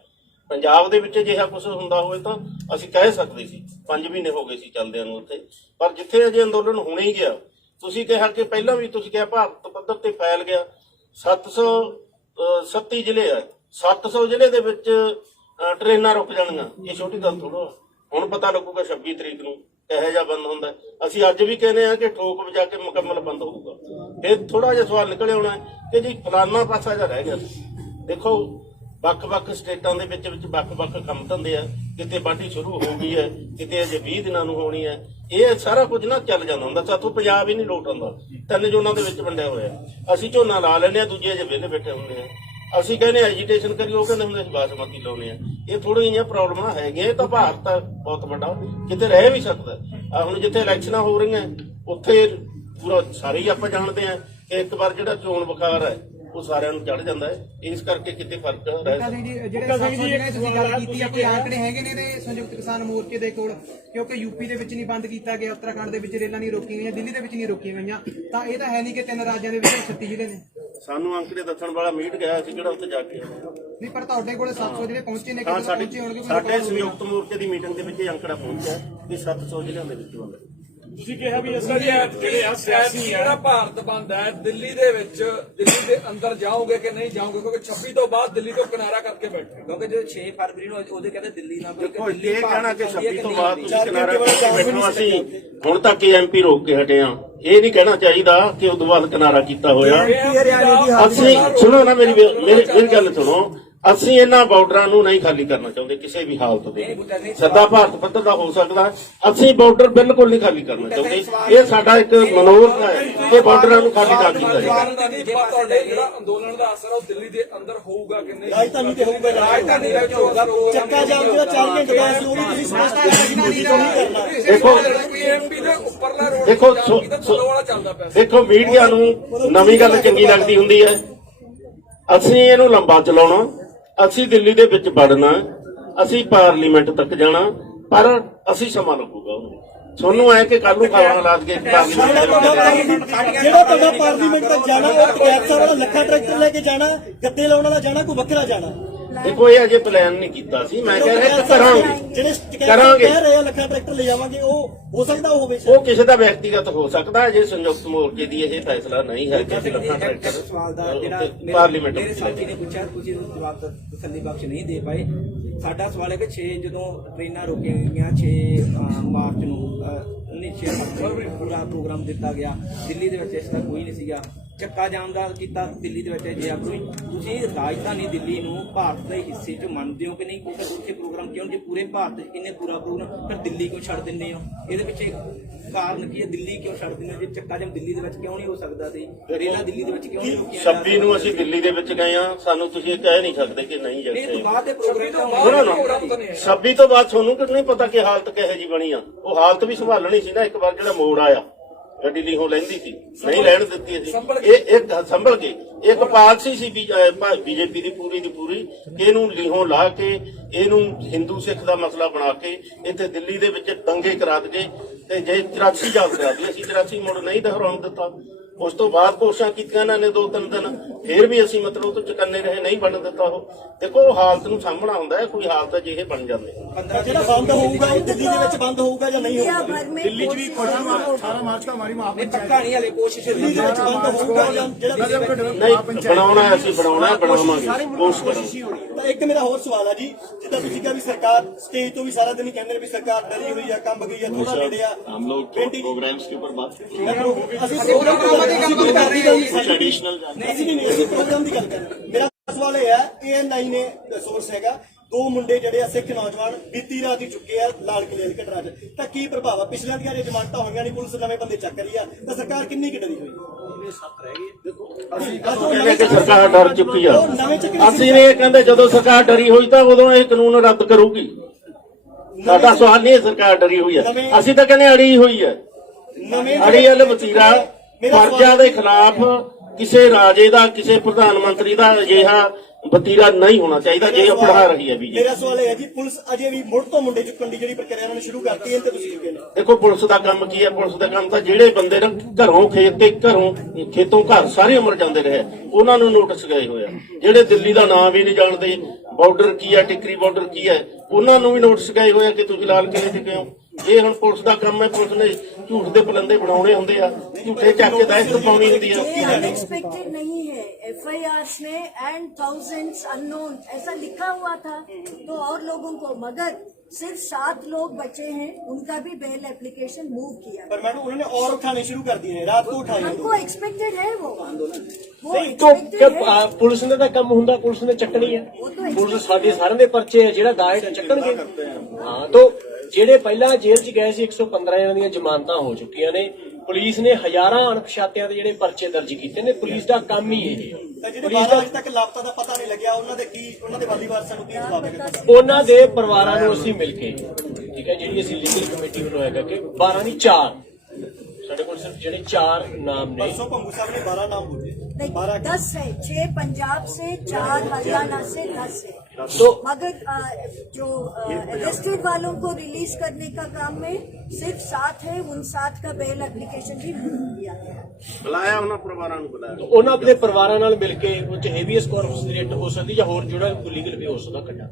ਪੰਜਾਬ ਦੇ ਵਿੱਚ ਅਜਿਹਾ ਕੁਝ ਹੁੰਦਾ ਹੋਵੇ ਤਾਂ ਅਸੀਂ ਕਹਿ ਸਕਦੇ ਸੀ, 5 ਮਹੀਨੇ ਹੋ ਗਏ ਸੀ ਚੱਲਦਿਆਂ ਨੂੰ ਉੱਥੇ, ਪਰ ਜਿੱਥੇ ਅਜੇ ਅੰਦੋਲਨ ਹੋਣੇ ਹੀ ਗਿਆ। ਤੁਸੀਂ ਕਿਹਾ ਕਿ ਪਹਿਲਾਂ ਵੀ ਤੁਸੀਂ ਕਿਹਾ ਭਾਰਤ ਪੱਧਰ ਤੇ ਫੈਲ ਗਿਆ। 737 ਜ਼ਿਲ੍ਹੇ ਆ, 700 ਜ਼ਿਲ੍ਹੇ ਦੇ ਵਿੱਚ ਟ੍ਰੇਨਾਂ ਰੁਕ ਜਾਣਗੀਆਂ, ਇਹ ਛੋਟੀ ਗੱਲ ਥੋੜਾ। ਹੁਣ ਪਤਾ ਲੱਗੂਗਾ 26 ਤਰੀਕ ਨੂੰ ਕਿਹੋ ਜਿਹਾ ਬੰਦ ਹੁੰਦਾ। ਅਸੀਂ ਅੱਜ ਵੀ ਕਹਿੰਦੇ ਆ ਕਿ ਠੋਕ ਵਜਾ ਕੇ ਮੁਕੰਮਲ ਬੰਦ ਹੋਊਗਾ। ਫਿਰ ਥੋੜਾ ਜਿਹਾ ਸਵਾਲ ਨਿਕਲ ਆਉਣਾ ਕਿ ਜੀ ਫਲਾਨਾ ਪਾਸਾ ਜਿਹਾ ਰਹਿ ਗਿਆ। ਦੇਖੋ ਵੱਖ-ਵੱਖ ਸਟੇਟਾਂ ਦੇ ਵਿੱਚ ਵੱਖ-ਵੱਖ ਕੰਮ ਧੰਦੇ ਆ, ਕਿਤੇ ਵਾਢੀ ਸ਼ੁਰੂ ਹੋ ਗਈ ਹੈ, ਕਿਤੇ ਅਜੇ 20 ਦਿਨਾਂ ਨੂੰ ਹੋਣੀ ਹੈ। ਇਹ ਸਾਰਾ ਕੁਝ ਨਾ ਚੱਲ ਜਾਂਦਾ ਹੁੰਦਾ। ਸਾਥੋਂ ਪੰਜਾਬ ਹੀ ਨਹੀਂ ਲੋਟ ਆਉਂਦਾ। 3 ਜ਼ੋਨਾਂ ਦੇ ਵਿੱਚ ਵੰਡਿਆ ਹੋਇਆ। ਅਸੀਂ ਝੋਨਾ ਲਾ ਲੈਂਦੇ ਆ, ਦੂਜੇ ਅਜੇ ਵਿਹਲੇ ਬੈਠੇ ਹੁੰਦੇ ਆ। ਅਸੀਂ ਕਹਿੰਦੇ ਐਜੀਟੇਸ਼ਨ ਕਰੀ, ਉਹ ਕਹਿੰਦੇ ਹੁੰਦੇ ਅਸੀਂ ਬਾਸਮਤੀ ਲਾਉਣੇ ਆ। ਇਹ ਥੋੜ੍ਹੀਆਂ ਜਿਹੀਆਂ ਪ੍ਰੋਬਲਮਾਂ ਹੈਗੀਆਂ। ਇਹ ਤਾਂ ਭਾਰਤ ਆ ਬਹੁਤ ਵੱਡਾ, ਕਿਤੇ ਰਹਿ ਵੀ ਸਕਦਾ। ਆ ਹੁਣ ਜਿੱਥੇ ਇਲੈਕਸ਼ਨਾਂ ਹੋ ਰਹੀਆਂ ਉੱਥੇ ਪੂਰਾ ਸਾਰੇ ਹੀ ਆਪਾਂ ਜਾਣਦੇ ਆ ਕਿ ਇੱਕ ਵਾਰ ਜਿਹੜਾ ਚੋਣ ਬੁਖਾਰ ਹੈ ਉਹ ਸਾਰਿਆਂ ਨੂੰ ਚੜ ਜਾਂਦਾ ਹੈ। ਇਸ ਕਰਕੇ ਕਿਤੇ ਫਰਕ ਰਹਿ ਸਕਦਾ। ਜਿਹੜੇ ਤੁਸੀਂ ਗੱਲ ਕੀਤੀ ਆ, ਕੋਈ ਆંકੜੇ ਹੈਗੇ ਨੇ ਤੇ ਸੰਯੁਕਤ ਕਿਸਾਨ ਮੋਰਚੇ ਦੇ ਕੋਲ, ਕਿਉਂਕਿ ਯੂਪੀ ਦੇ ਵਿੱਚ ਨਹੀਂ ਬੰਦ ਕੀਤਾ ਗਿਆ, ਉੱਤਰਾਖੰਡ ਦੇ ਵਿੱਚ ਰੇਲਾਂ ਨਹੀਂ ਰੋਕੀਆਂ ਗਈਆਂ, ਦਿੱਲੀ ਦੇ ਵਿੱਚ ਨਹੀਂ ਰੋਕੀਆਂ ਗਈਆਂ, ਤਾਂ ਇਹ ਤਾਂ ਹੈ ਨਹੀਂ ਕਿ 3 ਰਾਜਾਂ ਦੇ ਵਿੱਚ 36 ਜ਼ਿਲ੍ਹੇ ਨੇ। ਸਾਨੂੰ ਅੰਕੜੇ ਦੱਸਣ ਵਾਲਾ ਮੀਟ ਗਿਆ ਸੀ, ਕਿਹੜਾ ਉੱਥੇ ਜਾ ਕੇ ਨਹੀਂ, ਪਰ ਤੁਹਾਡੇ ਕੋਲ 700 ਜਿਹੜੇ ਪਹੁੰਚੇ ਨੇ, ਕਿਤੇ ਪਹੁੰਚੇ ਹੋਣਗੇ। ਸਾਡੇ ਸੰਯੁਕਤ ਮੋਰਚੇ ਦੀ ਮੀਟਿੰਗ ਦੇ ਵਿੱਚ ਇਹ ਅੰਕੜਾ ਪਹੁੰਚਿਆ ਕਿ 700 ਜ਼ਿਲ੍ਹਿਆਂ ਦੇ ਵਿੱਚ ਬੰਦ। ਤੁਸੀਂ ਕਿਹਾ ਵੀ ਅਸੀਂ ਜਿਹੜੇ ਆ ਸਿਆਸੀ ਆ, ਜਿਹੜਾ ਭਾਰਤ ਬੰਦ ਹੈ, ਦਿੱਲੀ ਦੇ ਵਿੱਚ, ਦਿੱਲੀ ਦੇ ਅੰਦਰ ਜਾਓਗੇ ਕਿ ਨਹੀਂ ਜਾਓਗੇ? ਕਿਉਂਕਿ 26 ਤੋਂ ਬਾਅਦ ਦਿੱਲੀ ਤੋਂ ਕਿਨਾਰਾ ਕਰਕੇ ਬੈਠੇ। ਕਿਉਂਕਿ ਜੋ 6 ਫਰਵਰੀ ਨੂੰ ਉਹਦੇ ਕਹਿੰਦੇ ਦਿੱਲੀ ਨਾਲ ਦੇਖੋ ਇਹ ਕਹਿਣਾ ਕਿ 26 ਤੋਂ ਬਾਅਦ ਤੁਸੀਂ ਕਿਨਾਰਾ ਕਰਕੇ ਬੈਠੋ। ਅਸੀਂ ਹੁਣ ਤੱਕ ਐਮਪੀ ਰੋਕ ਕੇ ਹਟੇ ਆ। ਇਹ ਨਹੀਂ ਕਹਿਣਾ ਚਾਹੀਦਾ ਕਿ ਉਦੋਂ ਬਾਅਦ ਕਿਨਾਰਾ ਕੀਤਾ ਹੋਇਆ। ਅਸੀਂ ਸੁਣੋ ਨਾ, ਮੇਰੀ ਗੱਲ ਸੁਣੋ। ਅਸੀਂ ਇਹਨਾਂ ਬਾਰਡਰਾਂ ਨੂੰ ਨਹੀਂ ਖਾਲੀ ਕਰਨਾ ਚਾਹੁੰਦੇ ਕਿਸੇ ਵੀ ਹਾਲਤ ਦੇ। ਸਦਾ ਭਾਰਤ ਪੱਧਰ ਦਾ ਹੋ ਸਕਦਾ, ਅਸੀਂ ਬਾਰਡਰ ਬਿਲਕੁਲ ਨਹੀਂ ਖਾਲੀ ਕਰਨਾ ਚਾਹੁੰਦੇ। ਇਹ ਸਾਡਾ ਇੱਕ ਮਨੋਰਥ ਹੈ ਕਿ ਬਾਰਡਰਾਂ ਨੂੰ ਖਾਲੀ ਨਾ ਕੀਤਾ ਜਾਏ। ਤੁਹਾਡੇ ਜਿਹੜਾ ਅੰਦੋਲਨ ਦਾ ਅਸਰ ਉਹ ਦਿੱਲੀ ਦੇ ਅੰਦਰ ਹੋਊਗਾ ਕਿ ਨਹੀਂ? ਰਾਜਧਾਨੀ ਤੇ ਹੋਊਗਾ। ਰਾਜਧਾਨੀ ਵਿੱਚ ਹੋਊਗਾ। ਚੱਕਾ ਜਾਮ ਜਿਹੜਾ 4 ਘੰਟੇ ਦਾ ਸੀ ਉਹ ਵੀ ਤੁਸੀਂ ਸਪਸ਼ਟ ਕਰਨਾ। ਦੇਖੋ ਐਮਪੀ ਦੇ ਉੱਪਰਲਾ ਰੋਡ ਦੇਖੋ ਵਾਲਾ ਚੱਲਦਾ ਪਿਆ। ਦੇਖੋ ਮੀਡੀਆ ਨੂੰ ਨਵੀਂ ਗੱਲ ਚੰਗੀ ਲੱਗਦੀ ਹੁੰਦੀ ਹੈ। ਅਸੀਂ ਇਹਨੂੰ ਲੰਬਾ ਚਲਾਉਣਾ, ਅਸੀਂ ਦਿੱਲੀ ਦੇ ਵਿੱਚ ਵੜਨਾ, ਅਸੀਂ ਪਾਰਲੀਮੈਂਟ ਤੱਕ ਜਾਣਾ, ਪਰ ਅਸੀਂ ਸਮਾਂ ਲੱਗੂਗਾ। ਤੁਹਾਨੂੰ ਐ ਕਿ ਕੱਲ ਨੂੰ ਖਾਣਾ ਲਾ ਕੇ ਜਿਹੜਾ ਤੁਹਾਡਾ ਪਾਰਲੀਮੈਂਟ ਤੱਕ ਜਾਣਾ, ਉਹ ਕੈਪਸਾ ਵਾਲਾ ਲੱਖਾਂ ਟਰੈਕਟਰ ਲੈ ਕੇ ਜਾਣਾ, ਗੱਦੇ ਲਾਉਣ ਵਾਲਾ ਜਾਣਾ, ਕੋਈ ਵੱਖਰਾ ਜਾਣਾ? ਦੇਖੋ ਇਹ ਅਜੇ ਪਲਾਨ ਨਹੀਂ ਕੀਤਾ ਸੀ। ਮੈਂ ਕਹਿ ਰਿਹਾ ਕਿ ਕਰਾਂਗੇ। ਜਿਹੜੇ ਕਹਿ ਰਹੇ ਆ ਲੱਖਾਂ ਟਰੈਕਟਰ ਲੈ ਜਾਵਾਂਗੇ, ਉਹ ਹੋ ਸਕਦਾ ਉਹ ਹੋਵੇ। ਉਹ ਕਿਸੇ ਦਾ ਵਿਅਕਤੀਗਤ ਹੋ ਸਕਦਾ ਹੈ। ਜੇ ਸੰਯੁਕਤ ਮੋਰਚੇ ਦੀ ਇਹ ਫੈਸਲਾ ਨਹੀਂ ਹੈ ਕਿ ਅਸੀਂ ਲੱਖਾਂ ਟਰੈਕਟਰ ਸਵਾਲ ਦਾ ਜਿਹੜਾ ਪਾਰਲੀਮੈਂਟ ਮੇਰੇ ਸਾਥੀ ਨੇ ਪੁੱਛਿਆ, ਤੁਸੀਂ ਜਵਾਬ ਤਸੱਲੀ ਬਖਸ਼ ਨਹੀਂ ਦੇ ਪਾਏ। ਸਾਡਾ ਸਵਾਲ ਹੈ ਕਿ 6 ਜਦੋਂ ਟ੍ਰੇਨਾਂ ਰੋਕੀਆਂ ਗਈਆਂ, 6 ਮਾਰਚ ਨੂੰ 19 ਫਰਵਰੀ ਪੂਰਾ ਪ੍ਰੋਗਰਾਮ ਦਿੱਤਾ ਗਿਆ। ਦਿੱਲੀ ਦੇ ਵਿੱਚ ਇਸ ਦਾ ਕੋਈ ਨਹੀਂ ਸੀਗਾ। ਚੱਕਾ ਜਾਮ ਦਾ ਕੀਤਾ ਦਿੱਲੀ ਦੇ ਵਿੱਚ। ਜੇ ਆਪਣੀ ਤੁਸੀਂ ਰਾਜਧਾਨੀ ਦਿੱਲੀ ਨੂੰ ਭਾਰਤ ਦੇ ਹਿੱਸੇ 'ਚ ਮੰਨਦੇ ਹੋ ਕਿ ਨਹੀਂ? ਕਿਉਂਕਿ ਉੱਥੇ ਪ੍ਰੋਗਰਾਮ ਕਿਉਂ, ਜੇ ਪੂਰੇ ਭਾਰਤ 'ਚ ਇੰਨੇ ਪੂਰਾ ਪ੍ਰੋਗਰਾਮ, ਫਿਰ ਦਿੱਲੀ ਕਿਉਂ ਛੱਡ ਦਿੰਦੇ ਹੋ? ਇਹਦੇ ਪਿੱਛੇ ਕਾਰਨ ਕੀ ਹੈ? ਦਿੱਲੀ ਕਿਉਂ ਛੱਡ ਦਿੰਦੇ ਹੋ? ਜੇ ਚੱਕਾ ਜਾਮ ਦਿੱਲੀ ਦੇ ਵਿੱਚ ਕਿਉਂ ਨਹੀਂ ਹੋ ਸਕਦਾ ਸੀ? ਰੇਲਾਂ ਦਿੱਲੀ ਦੇ ਵਿੱਚ ਕਿਉਂ ਨਹੀਂ ਰੁਕੀਆਂ? 26 ਨੂੰ ਅਸੀਂ ਦਿੱਲੀ ਦੇ ਵਿੱਚ ਗਏ ਆ। ਸਾਨੂੰ ਤੁਸੀਂ ਕਹਿ ਨਹੀਂ ਸਕਦੇ ਕਿ ਨਹੀਂ ਇਹ ਜਾਂਦੇ। ਬਾਅਦ ਦੇ ਪ੍ਰੋਗਰਾਮ ਸੁਣੋ ਨਾ, 26 ਤੋਂ ਬਾਅਦ ਤੁਹਾਨੂੰ ਕਿ ਨਹੀਂ ਪਤਾ ਕਿ ਹਾਲਤ ਕਿਹੋ ਜੀ ਬਣੀ ਆ। ਉਹ ਹਾਲਤ ਵੀ ਸੰਭਾਲਣੀ ਸੀ ਨਾ। ਇੱਕ ਵਾਰ ਜਿਹੜਾ ਮੋੜ ਆਇਆ, ਗੱਡੀ ਲੀਹੋਂ ਲੈਂਦੀ ਸੀ, ਨਹੀਂ ਲੈਣ ਦਿੱਤੀ ਅਸੀਂ। ਇਹ ਇੱਕ ਸੰਭਲ ਕੇ ਇੱਕ ਪਾਲਸੀ ਸੀ ਬੀਜੇਪੀ ਦੀ ਪੂਰੀ ਕਿ ਇਹਨੂੰ ਲੀਹੋਂ ਲਾ ਕੇ, ਇਹਨੂੰ ਹਿੰਦੂ ਸਿੱਖ ਦਾ ਮਸਲਾ ਬਣਾ ਕੇ ਇੱਥੇ ਦਿੱਲੀ ਦੇ ਵਿੱਚ ਦੰਗੇ ਕਰਾ ਦਈਏ। ਤੇ ਜੇ 83 ਯਾਦ ਕਰਾ ਦਈਏ, ਅਸੀਂ 83 ਮੁੜ ਨਹੀਂ ਦੁਹਰਾਉਣ ਦਿੱਤਾ। ਉਸ ਤੋਂ ਬਾਅਦ ਕੋਸ਼ਿਸ਼ਾਂ ਕੀਤੀਆਂ ਇਹਨਾਂ ਨੇ 2-3 ਦਿਨ, ਫਿਰ ਵੀ ਅਸੀਂ ਮਤਲਬ ਉਹ ਤੋਂ ਚਕੰਨੇ ਰਹੇ, ਨਹੀਂ ਬਣ ਦਿੱਤਾ ਉਹ। ਦੇਖੋ ਉਹ ਹਾਲਤ ਨੂੰ ਸਾਹਮਣਾ ਹੁੰਦਾ ਹੈ। ਕੋਈ ਹਾਲਤ ਜਿਹੇ ਬਣ ਜਾਂਦੇ। ਜਿਹੜਾ ਬੰਦ ਹੋਊਗਾ ਉਹ ਦਿੱਲੀ ਦੇ ਵਿੱਚ ਬੰਦ ਹੋਊਗਾ ਜਾਂ ਨਹੀਂ ਹੋਊਗਾ? दिल्ली च भी 18 मार्च का हमारी ਪੱਕਾ ਨਹੀਂ ਹਲੇ ਕੋਸ਼ਿਸ਼ ਦਿੱਲੀ ਦੇ ਵਿੱਚ ਬੰਦ ਹੋਊਗਾ ਜਾਂ ਜਿਹੜਾ ਨਹੀਂ ਬਣਾਉਣਾ, ਅਸੀਂ ਬਣਾਉਣਾ, ਬਣਾਵਾਂਗੇ, ਕੋਸ਼ਿਸ਼ ਕਰਾਂਗੇ। ਤਾਂ ਇੱਕ ਮੇਰਾ ਹੋਰ ਸਵਾਲ ਹੈ ਜੀ, ਜਿੱਦਾਂ ਤੁਸੀਂ ਕਿਹਾ ਵੀ ਸਰਕਾਰ ਸਟੇਜ ਤੋਂ ਵੀ ਸਾਰਾ ਦਿਨ ਹੀ ਕਹਿੰਦੇ ਨੇ ਵੀ ਸਰਕਾਰ ਡਰੀ ਹੋਈ ਆ, ਕੰਬ ਗਈ ਆ, ਥੋੜਾ ਨੇੜੇ ਆ। हम लोग प्रोग्राम्स के ऊपर बात करते हैं। ਅਸੀਂ ਪ੍ਰੋਗਰਾਮ ट्रेडिशनल नहीं, ਅਸੀਂ ਪ੍ਰੋਗਰਾਮ ਦੀ ਗੱਲ ਕਰ ਰਹੇ। ਮੇਰਾ ਸਵਾਲ ਇਹ ਹੈ, ANI ਨੇ ਸੋਰਸ ਹੈਗਾ, 2 ਮੁੰਡੇ ਜਿਹੜੇ ਆ ਸਿੱਖ ਨੌਜਵਾਨ ਬੀਤੀ ਰਾਤ ਹੀ ਚੁੱਕੇ ਆ ਲਾਲ ਕਿਲੇ ਦੀ ਘਟਨਾ 'ਚ, ਤਾਂ ਕੀ ਪ੍ਰਭਾਵ ਆ? ਪਿਛਲੀਆਂ ਦੀਆਂ ਜਮਾਨਤਾਂ ਹੋਈਆਂ ਨਹੀਂ, ਪੁਲਿਸ ਨਵੇਂ ਬੰਦੇ ਚੱਕ ਰਹੀ ਆ, ਤਾਂ ਸਰਕਾਰ ਕਿੰਨੀ ਕਿ ਡਰੀ ਹੋਈ? ਕਹਿੰਦੇ ਕਿ ਸਰਕਾਰ ਡਰ ਚੁੱਕੀ ਆ। ਅਸੀਂ ਇਹ ਕਹਿੰਦੇ ਜਦੋਂ ਸਰਕਾਰ ਡਰੀ ਹੋਈ ਤਾਂ ਉਦੋਂ ਇਹ ਕਾਨੂੰਨ ਰੱਦ ਕਰੂਗੀ। ਸਾਡਾ ਸਵਾਲ ਨਹੀਂ ਸਰਕਾਰ ਡਰੀ ਹੋਈ ਹੈ, ਅਸੀਂ ਤਾਂ ਕਹਿੰਦੇ ਅੜੀ ਹੋਈ ਹੈ। ਅੜੀ ਵਾਲੇ ਵਤੀਰਾ ਫਰਜ਼ਾਂ ਦੇ ਖਿਲਾਫ ਕਿਸੇ ਰਾਜੇ ਦਾ, ਕਿਸੇ ਪ੍ਰਧਾਨ ਮੰਤਰੀ ਦਾ ਅਜਿਹਾ ਵਤੀਰਾ ਨਹੀਂ ਹੋਣਾ ਚਾਹੀਦਾ ਜੇ ਇਹ ਪੜਾ ਰਹੀ ਹੈ ਬੀਜੇਪੀ। ਮੇਰਾ ਸਵਾਲ ਇਹ ਹੈ ਜੀ, ਪੁਲਿਸ ਅਜੇ ਵੀ ਮੁੜ ਤੋਂ ਮੁੰਡੇ ਚੁੱਕਣ ਦੀ ਜਿਹੜੀ ਪ੍ਰਕਿਰਿਆ ਇਹਨਾਂ ਨੇ ਸ਼ੁਰੂ ਕਰਤੀ ਹੈ ਤੇ ਤੁਸੀਂ ਕੀ ਕਹਿੰਦੇ? ਦੇਖੋ ਪੁਲਿਸ ਦਾ ਕੰਮ ਕੀ ਹੈ? ਪੁਲਿਸ ਦਾ ਕੰਮ ਤਾਂ ਜਿਹੜੇ ਬੰਦੇ ਨਾ ਘਰੋਂ ਖੇਤ ਤੇ ਖੇਤੋਂ ਘਰ ਸਾਰੀ ਉਮਰ ਜਾਂਦੇ ਰਹੇ ਉਹਨਾਂ ਨੂੰ ਨੋਟਿਸ ਗਏ ਹੋਏ ਆ। ਜਿਹੜੇ ਦਿੱਲੀ ਦਾ ਨਾਮ ਵੀ ਨਹੀਂ ਜਾਣਦੇ, ਬਾਰਡਰ ਕੀ ਹੈ, ਟਿਕਰੀ ਬਾਰਡਰ ਕੀ ਹੈ, ਉਹਨਾਂ ਨੂੰ ਵੀ ਨੋਟਿਸ ਗਏ ਹੋਏ ਆ ਕਿ ਤੁਸੀਂ ਲਾਲ ਕਿਲੇ ਤੇ ਕਿਉਂ। ਇਹ ਹੁਣ ਪੁਲਿਸ ਦਾ ਕੰਮ ਹੈ, ਪੁਲਿਸ ਨੇ ਝੂਠ ਦੇ ਪਲੰਦੇ ਬਣਾਉਣੇ ਹੁੰਦੇ ਆ, ਝੂਠੇ ਚੱਕ ਕੇ ਦਹਿਸ਼ਤ ਪਾਉਣੀ ਹੁੰਦੀ ਆ। ये अनएक्सपेक्टेड नहीं है। FIRs में एंड थाउजेंड्स अननोन ऐसा लिखा हुआ था तो और लोगों को, मगर सिर्फ 7 लोग बचे हैं, उनका भी बेल एप्लीकेशन मूव किया। पर मैडम उन्होंने और उठाने शुरू कर दिए हैं, रात को उठाए हैं। हमको एक्सपेक्टेड है वो तो पुलिस ने ਤਾਂ ਕੰਮ ਹੁੰਦਾ, ਪੁਲਿਸ ਨੇ ਚੱਕਣੀ ਹੈ। ਪੁਲਿਸ ਸਾਡੇ ਸਾਰਿਆਂ ਦੇ ਪਰਚੇ ਆ, ਜਿਹੜਾ ਦਾਇਰ ਚੱਕਣਗੇ। ਹਾਂ, ਤੋਂ ਜਿਹੜੇ ਪਹਿਲਾਂ ਜੇਲ੍ਹ 'ਚ ਗਏ ਸੀ 115 ਜਣਾਂ ਦੀਆਂ ਜ਼ਮਾਨਤਾਂ ਹੋ ਚੁੱਕੀਆਂ ਨੇ। ਪੁਲਿਸ ਨੇ ਹਜ਼ਾਰਾਂ ਅਣਪਛਾਤਿਆਂ ਦੇ ਜਿਹੜੇ ਪਰਚੇ ਦਰਜ ਕੀਤੇ ਨੇ। ਪੁਲਿਸ ਦਾ ਕੰਮ ਹੀ ਇਹ ਹੈ। ਜਿਹੜੇ 12 ਵਜੇ ਤੱਕ ਲਾਪਤਾ ਦਾ ਪਤਾ ਨਹੀਂ ਲੱਗਿਆ, ਉਹਨਾਂ ਦੇ ਕੀ, ਉਹਨਾਂ ਦੇ ਵਾਲੀ ਵਾਰਸਾਂ ਨੂੰ ਕੀ ਜਵਾਬ ਦੇਗਾ? ਉਹਨਾਂ ਦੇ ਪਰਿਵਾਰਾਂ ਨੂੰ ਅਸੀਂ ਮਿਲ ਕੇ, ਠੀਕ ਹੈ, ਜਿਹੜੀ ਅਸੀਂ ਲੀਗਲ ਕਮੇਟੀ ਬਣਾਇਆ ਕਰਕੇ 12 ਨਹੀਂ 4 ਸਾਡੇ ਕੋਲ ਸਿਰਫ ਜਿਹੜੇ 4 ਨਾਮ ਨੇ। परसों पंगू साहब ने 12 नाम बोले, 10 है, 6 पंजाब से, 4 हरियाणा से, 10 है। तो मगर जो अरेस्टेड वालों को रिलीज करने का काम में सिर्फ 7 है, उन 7 का बेल एप्लीकेशन भी किया गया। ਬੁਲਾਇਆ ਉਹਨਾਂ ਪਰਿਵਾਰਾਂ ਨੂੰ, ਬੁਲਾਇਆ ਉਹਨਾਂ ਦੇ ਪਰਿਵਾਰਾਂ ਨਾਲ ਮਿਲ ਕੇ ਉਹ 'ਚ ਹੈਵੀਐਸ ਕਾਰਪਸ ਦੀ ਰੇਟ ਹੋ ਸਕਦੀ ਜਾਂ ਹੋਰ ਜਿਹੜਾ ਲੀਗਲ ਵੀ ਹੋ ਸਕਦਾ ਕੱਢਾ।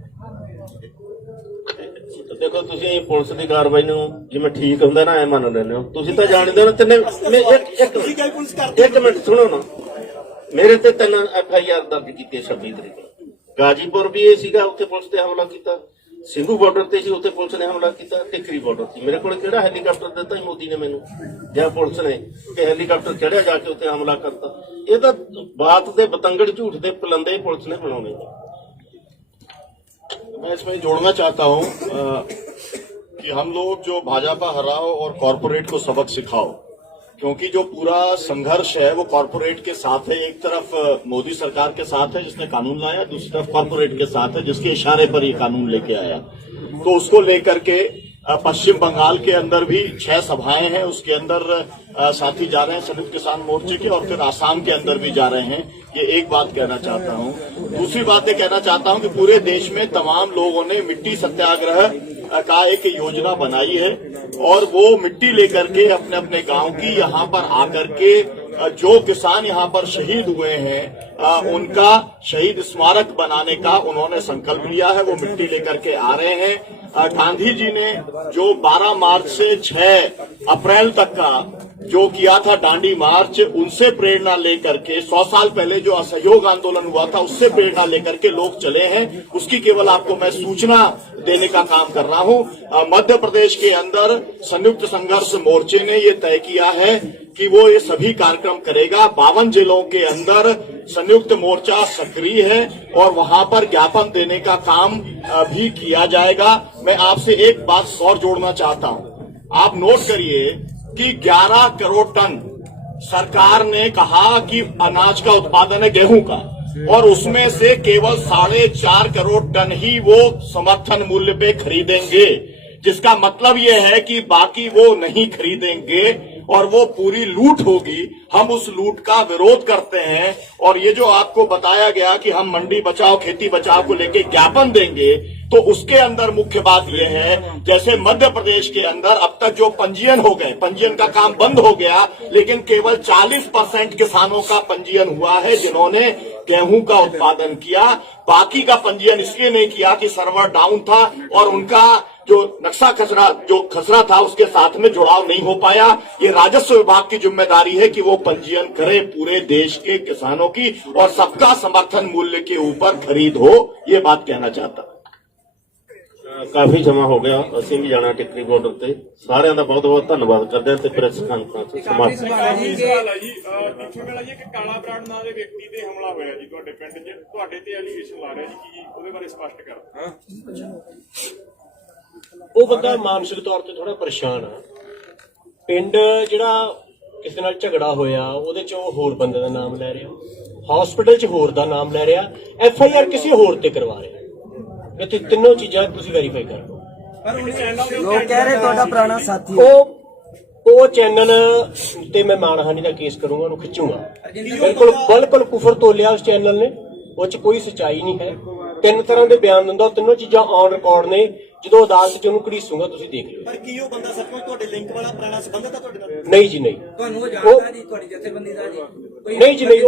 ਦੇਖੋ ਤੁਸੀਂ ਪੁਲਿਸ ਦੀ ਕਾਰਵਾਈ ਨੂੰ ਜਿਵੇਂ ਠੀਕ ਹੁੰਦਾ ਨਾ ਐ ਮੰਨ ਲੈਂਦੇ ਹੋ। ਤੁਸੀਂ ਤਾਂ ਜਾਣਦੇ ਹੋ ਤਿੰਨੇ। ਤੁਸੀਂ ਕਿਹਾ ਪੁਲਿਸ ਕਰਦੀ ਇੱਕ ਮਿੰਟ ਸੁਣੋ ਨਾ, ਮੇਰੇ ਤੇ 3 FIR ਦਰਜ ਕੀਤੇ 26 ਤਰੀਕ ਨੂੰ। ਗਾਜੀਪੁਰ ਵੀ ਇਹ ਸੀਗਾ, ਉੱਥੇ ਪੁਲਿਸ ਤੇ ਹਮਲਾ ਕੀਤਾ। ਸਿੰਘੂ ਬਾਰਡਰ ਤੇ ਸੀ, ਉੱਥੇ ਪੁਲਿਸ ਨੇ ਹਮਲਾ ਕੀਤਾ। ਟਿਕਰੀ ਬਾਰਡਰ ਸੀ। ਮੇਰੇ ਕੋਲ ਕਿਹੜਾ ਹੈਲੀਕਾਪਟਰ ਦਿੱਤਾ ਸੀ ਮੋਦੀ ਨੇ ਮੈਨੂੰ ਜਾਂ ਪੁਲਿਸ ਨੇ ਕਿ ਹੈਲੀਕਾਪਟਰ ਚੜਿਆ ਜਾ ਕੇ ਉੱਥੇ ਹਮਲਾ ਕਰਤਾ? ਇਹ ਤਾਂ ਬਾਤ ਦੇ ਬਤੰਗੜ ਝੂਠ ਦੇ ਪਲੰਦੇ ਪੁਲਿਸ ਨੇ ਬਣਾਉਣੇ। मैं इसमें जोड़ना चाहता हूं कि हम लोग जो भाजपा हराओ और कॉरपोरेट को सबक सिखाओ, क्योंकि जो पूरा संघर्ष है वो कॉरपोरेट के साथ है। एक तरफ मोदी सरकार के साथ है जिसने कानून लाया, दूसरी तरफ कॉरपोरेट के साथ है जिसके इशारे पर ये कानून लेके आया। तो उसको लेकर के पश्चिम बंगाल के अंदर भी 6 सभाएं हैं, उसके अंदर साथी जा रहे हैं संयुक्त किसान मोर्चे के, और फिर आसाम के अंदर भी जा रहे हैं। ये एक बात कहना चाहता हूं। दूसरी बात ये कहना चाहता हूं कि पूरे देश में तमाम लोगों ने मिट्टी सत्याग्रह का एक योजना बनाई है और वो मिट्टी लेकर के अपने अपने गांव की यहाँ पर आकर के जो किसान यहाँ पर शहीद हुए हैं उनका शहीद स्मारक बनाने का उन्होंने संकल्प लिया है। वो मिट्टी लेकर के आ रहे हैं। गांधी जी ने जो 12 मार्च से 6 अप्रैल तक का जो किया था दांडी मार्च, उनसे प्रेरणा लेकर के 100 साल पहले जो असहयोग आंदोलन हुआ था उससे प्रेरणा लेकर के लोग चले हैं। उसकी केवल आपको मैं सूचना देने का काम कर रहा हूं। मध्य प्रदेश के अंदर संयुक्त संघर्ष मोर्चे ने ये तय किया है कि वो ये सभी कार्यक्रम करेगा। 52 जिलों के अंदर संयुक्त मोर्चा सक्रिय है और वहां पर ज्ञापन देने का काम भी किया जाएगा। मैं आपसे एक बात और जोड़ना चाहता हूं। आप नोट करिए कि 11 करोड़ टन सरकार ने कहा कि अनाज का उत्पादन है गेहूं का, और उसमें से केवल 4.5 करोड़ टन ही वो समर्थन मूल्य पे खरीदेंगे, जिसका मतलब ये है कि बाकी वो नहीं खरीदेंगे और वो पूरी लूट होगी। हम उस लूट का विरोध करते हैं। और ये जो आपको बताया गया कि हम मंडी बचाओ खेती बचाओ को लेके ज्ञापन देंगे, तो उसके अंदर मुख्य बात यह है, जैसे मध्य प्रदेश के अंदर अब तक जो पंजीयन हो गए, पंजीयन का काम बंद हो गया, लेकिन केवल 40% किसानों का पंजीयन हुआ है जिन्होंने गेहूं का उत्पादन किया। बाकी का पंजीयन इसलिए नहीं किया कि सर्वर डाउन था और उनका जो नक्शा खसरा था उसके साथ में जुड़ाव नहीं हो पाया। ये राजस्व विभाग की जिम्मेदारी है कि वो पंजीयन करे पूरे देश के किसानों की और सबका समर्थन मूल्य के ऊपर खरीद हो। ये बात कहना चाहता। ਕਾਫੀ ਸਮਾਂ ਹੋ ਗਿਆ, ਅਸੀਂ ਵੀ ਜਾਣਾ ਟਿਕਰੀ ਬਾਰਡਰ ਤੇ। ਸਾਰਿਆਂ ਦਾ ਬਹੁਤ ਬਹੁਤ ਧੰਨਵਾਦ ਕਰਦੇ ਹਾਂ ਤੇ ਪ੍ਰੈਸ ਕਾਨਫਰੰਸ ਸਮਾਪਤ। ਸਵਾਲ ਹੈ ਜੀ, ਦੇਖੋ ਮੇਰਾ ਜੀ, ਕਿ ਕਾਲਾ ਬਰਾੜ ਨਾਂ ਦੇ ਵਿਅਕਤੀ ਤੇ ਹਮਲਾ ਹੋਇਆ ਜੀ ਤੁਹਾਡੇ ਪਿੰਡ 'ਚ, ਤੁਹਾਡੇ ਤੇ ਐਲੀਗੇਸ਼ਨ ਲਾ ਰਿਹਾ ਜੀ, ਕੀ ਉਹਦੇ ਬਾਰੇ ਸਪਸ਼ਟ ਕਰੋ। ਉਹ ਬੰਦਾ ਮਾਨਸਿਕ ਤੌਰ ਤੇ ਥੋੜਾ ਪਰੇਸ਼ਾਨ ਆ। ਪਿੰਡ ਜਿਹੜਾ ਕਿਸੇ ਨਾਲ ਝਗੜਾ ਹੋਇਆ ਉਹਦੇ 'ਚ ਉਹ ਹੋਰ ਬੰਦੇ ਦਾ ਨਾਮ ਲੈ ਰਿਹਾ, ਹਸਪੀਟਲ 'ਚ ਹੋਰ ਦਾ ਨਾਮ ਲੈ ਰਿਹਾ, FIR ਕਿਸੇ ਹੋਰ ਤੇ ਕਰਵਾ ਰਿਹਾ। ਇੱਥੇ ਤਿੰਨੋਂ ਚੀਜ਼ਾਂ ਤੁਸੀਂ ਵੈਰੀਫਾਈ ਕਰੋ। ਲੋਕ ਕਹਿ ਰਹੇ ਤੁਹਾਡਾ ਪੁਰਾਣਾ ਸਾਥੀ ਉਹ ਚੈਨਲ ਤੇ ਮੈਂ ਮਾਨਹਾਨੀ ਦਾ ਕੇਸ ਕਰੂੰਗਾ, ਉਹਨੂੰ ਖਿੱਚੂੰਗਾ। ਬਿਲਕੁਲ ਕੁਫਰ ਤੋਲਿਆ ਉਸ ਚੈਨਲ ਨੇ, ਉਹ 'ਚ ਕੋਈ ਸੱਚਾਈ ਨਹੀਂ ਹੈ। 3 ਤਰ੍ਹਾਂ ਦੇ ਬਿਆਨ ਦਿੰਦਾ, ਉਹ ਤਿੰਨੋਂ ਚੀਜ਼ਾਂ ਔਨ ਰਿਕਾਰਡ ਨੇ। ਜਦੋਂ ਅਦਾਲਤ 'ਚ ਉਹਨੂੰ ਘੜੀਸੂਗਾ ਤੁਸੀਂ ਦੇਖ ਲਿਓ। ਪਰ ਕੀ ਉਹ ਬੰਦਾ ਸੱਚਮੁੱਚ ਤੁਹਾਡੇ ਲਿੰਕ ਵਾਲਾ ਪੁਰਾਣਾ ਸੰਬੰਧਤ ਹੈ ਤੁਹਾਡੇ ਨਾਲ? ਨਹੀਂ ਜੀ, ਨਹੀਂ। ਤੁਹਾਨੂੰ ਉਹ ਜਾਣਦਾ ਜੀ, ਤੁਹਾਡੀ ਜਥੇਬੰਦੀ ਦਾ ਜੀ? ਨਹੀਂ ਜੀ, ਨਹੀਂ।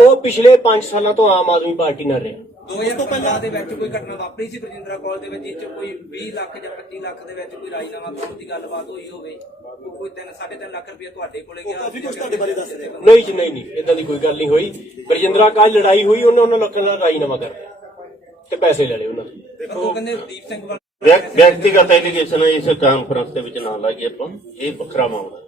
ਉਹ ਪਿਛਲੇ 5 ਸਾਲਾਂ ਤੋਂ ਆਮ ਆਦਮੀ ਪਾਰਟੀ ਨਾਲ ਰਿਹਾ। 2015 ਦੇ ਵਿੱਚ ਕੋਈ ਘਟਨਾ ਵਾਪਰੀ ਸੀ ਬਰਜਿੰਦਰਾ ਕਾਲਜ ਦੇ ਵਿੱਚ, ਜਿਸ 'ਚ ਕੋਈ 20 ਲੱਖ ਜਾਂ 25 ਲੱਖ ਦੇ ਵਿੱਚ ਕੋਈ ਰਾਜੀਨਾਮਾ ਕਰਾਉਣ ਦੀ ਗੱਲਬਾਤ ਹੋਈ ਹੋਵੇ? ਕੋਈ 3.5 ਲੱਖ ਰੁਪਏ ਤੁਹਾਡੇ ਕੋਲੇ ਗਿਆ? ਕਾਫੀ ਕੁਝ ਤੁਹਾਡੇ ਬਾਰੇ ਦੱਸ ਰਹੇ ਹੋ। ਨਹੀਂ ਜੀ, ਨਹੀਂ, ਇਦਾਂ ਦੀ ਕੋਈ ਗੱਲ ਨਹੀਂ ਹੋਈ। ਬਰਜਿੰਦਰਾ ਕਾਲਜ ਲੜਾਈ ਹੋਈ, ਉਹਨਾਂ ਲੋਕਾਂ ਨਾਲ ਰਾਜੀਨਾਮਾ ਕਰ ਲਿਆ ਤੇ ਪੈਸੇ ਲੈ ਲਏ ਉਹਨਾਂ ਦੇ। ਉਹ ਕਹਿੰਦੇ ਦੀਪ ਸਿੰਘ ਵਿਅਕਤੀਗਤ ਐਲੀਗੇਸ਼ਨ ਇਸ ਕਾਨਫਰੰਸ ਦੇ ਵਿੱਚ ਨਾ ਲਾਈਏ ਆਪਾਂ, ਇਹ ਵੱਖਰਾ ਮਾਮਲਾ।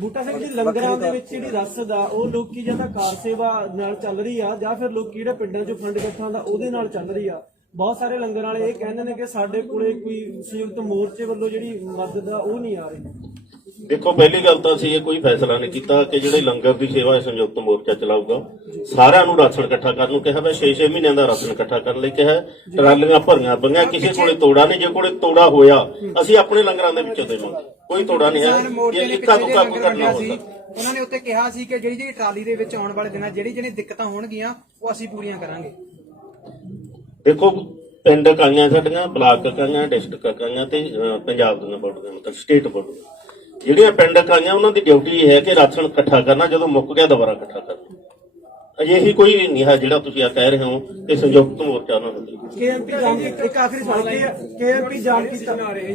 ਬੂਟਾ ਸਿੰਘ ਜੀ, ਲੰਗਰਾਂ ਦੇ ਵਿੱਚ ਜਿਹੜੀ ਰਸਦ ਆ ਉਹ ਲੋਕੀ ਜਾਂ ਤਾਂ ਕਾਰ ਸੇਵਾ ਨਾਲ ਚੱਲ ਰਹੀ ਆ ਜਾਂ ਫਿਰ ਲੋਕੀ ਜਿਹੜੇ ਪਿੰਡਾਂ 'ਚੋਂ ਫੰਡ ਇਕੱਠਾ ਦਾ ਉਹਦੇ ਨਾਲ ਚੱਲ ਰਹੀ ਆ। ਬਹੁਤ ਸਾਰੇ ਲੰਗਰ ਵਾਲੇ ਇਹ ਕਹਿੰਦੇ ਨੇ ਕਿ ਸਾਡੇ ਕੋਲੇ ਕੋਈ ਸੰਯੁਕਤ ਮੋਰਚੇ ਵੱਲੋਂ ਜਿਹੜੀ ਮਦਦ ਆ ਉਹ ਨਹੀਂ ਆ ਰਹੀ। ਦੇਖੋ, ਪਹਿਲੀ ਗੱਲ ਤਾਂ ਅਸੀਂ ਇਹ ਕੋਈ ਫੈਸਲਾ ਨਹੀਂ ਕੀਤਾ ਕਿ ਜਿਹੜੇ ਲੰਗਰ ਦੀ ਸੇਵਾ ਹੈ ਸੰਯੁਕਤ ਮੋਰਚਾ ਚਲਾਊਗਾ। ਸਾਰਿਆਂ ਨੂੰ ਰਾਸ਼ਨ ਇਕੱਠਾ ਕਰਨ ਨੂੰ ਕਿਹਾ ਵਾ, 6-6 ਮਹੀਨਿਆਂ ਦਾ ਰਾਸ਼ਨ ਇਕੱਠਾ ਕਰਨ ਲਈ ਕਿਹਾ। ਟਰਾਲੀਆਂ ਭਰੀਆਂ ਪਈਆਂ, ਕਿਸੇ ਕੋਲੇ ਤੋੜਾ ਨਹੀਂ। ਜੇ ਕੋਲੇ ਤੋੜਾ ਹੋਇਆ ਅਸੀਂ ਆਪਣੇ ਲੰਗਰਾਂ ਦੇ ਵਿੱਚੋਂ ਦੇਵਾਂਗੇ, ਕੋਈ ਤੋੜਾ ਨਹੀਂ ਕਿਸਾਨ ਹੈ। ਮੋਰਚੇ ਇਹ ਨੇ ਇੱਕਾ ਪਿੱਛੇ ਦੁੱਕਾ ਜਿਹੇ ਕੋਈ ਲੰਗਰ ਕਰਨਾ ਰੱਖਿਆ ਸੀ, ਹੁੰਦਾ। ਉਹਨਾਂ ਨੇ ਉੱਤੇ ਕਿਹਾ ਸੀ ਕਿ ਜਿਹੜੀ ਟਰਾਲੀ ਦੇ ਵਿੱਚ ਆਉਣ ਵਾਲੇ ਦਿਨਾਂ ਜਿਹੜੀ ਦਿੱਕਤਾਂ ਹੋਣਗੀਆਂ ਉਹ ਅਸੀਂ ਪੂਰੀਆਂ ਕਰਾਂਗੇ। ਦੇਖੋ, ਪਿੰਡ ਇਕਾਈਆਂ ਸਾਡੀਆਂ, ਬਲਾਕ ਇਕਾਈਆਂ, ਡਿਸਟ੍ਰਿਕਟ ਇਕਾਈਆਂ ਤੇ ਪੰਜਾਬ ਦੀਆਂ ਬੋਰਡ ਦੇ ਮਤਲਬ ਸਟੇਟ ਬੋਰਡ ਜਿਹੜੀਆਂ ਪਿੰਡ ਇਕਾਈਆਂ, ਉਹਨਾਂ ਦੀ ਡਿਊਟੀ ਇਹ ਹੈ ਕਿ ਰਾਸ਼ਨ ਇਕੱਠਾ ਕਰਨਾ, ਜਦੋਂ ਮੁੱਕ ਗਿਆ ਦੁਬਾਰਾ ਇਕੱਠਾ ਕਰਨਾ। ਅਜਿਹੀ ਕੋਈ ਨਹੀਂ ਹੈ ਜਿਹੜਾ ਤੁਸੀਂ ਆ ਕਹਿ ਰਹੇ ਹੋ ਕਿ ਸੰਯੁਕਤ ਮੋਰਚਾ ਉਹਨਾਂ ਦੇ। KMP ਜਾਣ ਇੱਕ ਆਖਰੀ ਸਵਾਲ ਹੈ, KMP ਜਾਣ ਕੀਤਾ ਬਣਾ ਰਹੇ ਜੀ,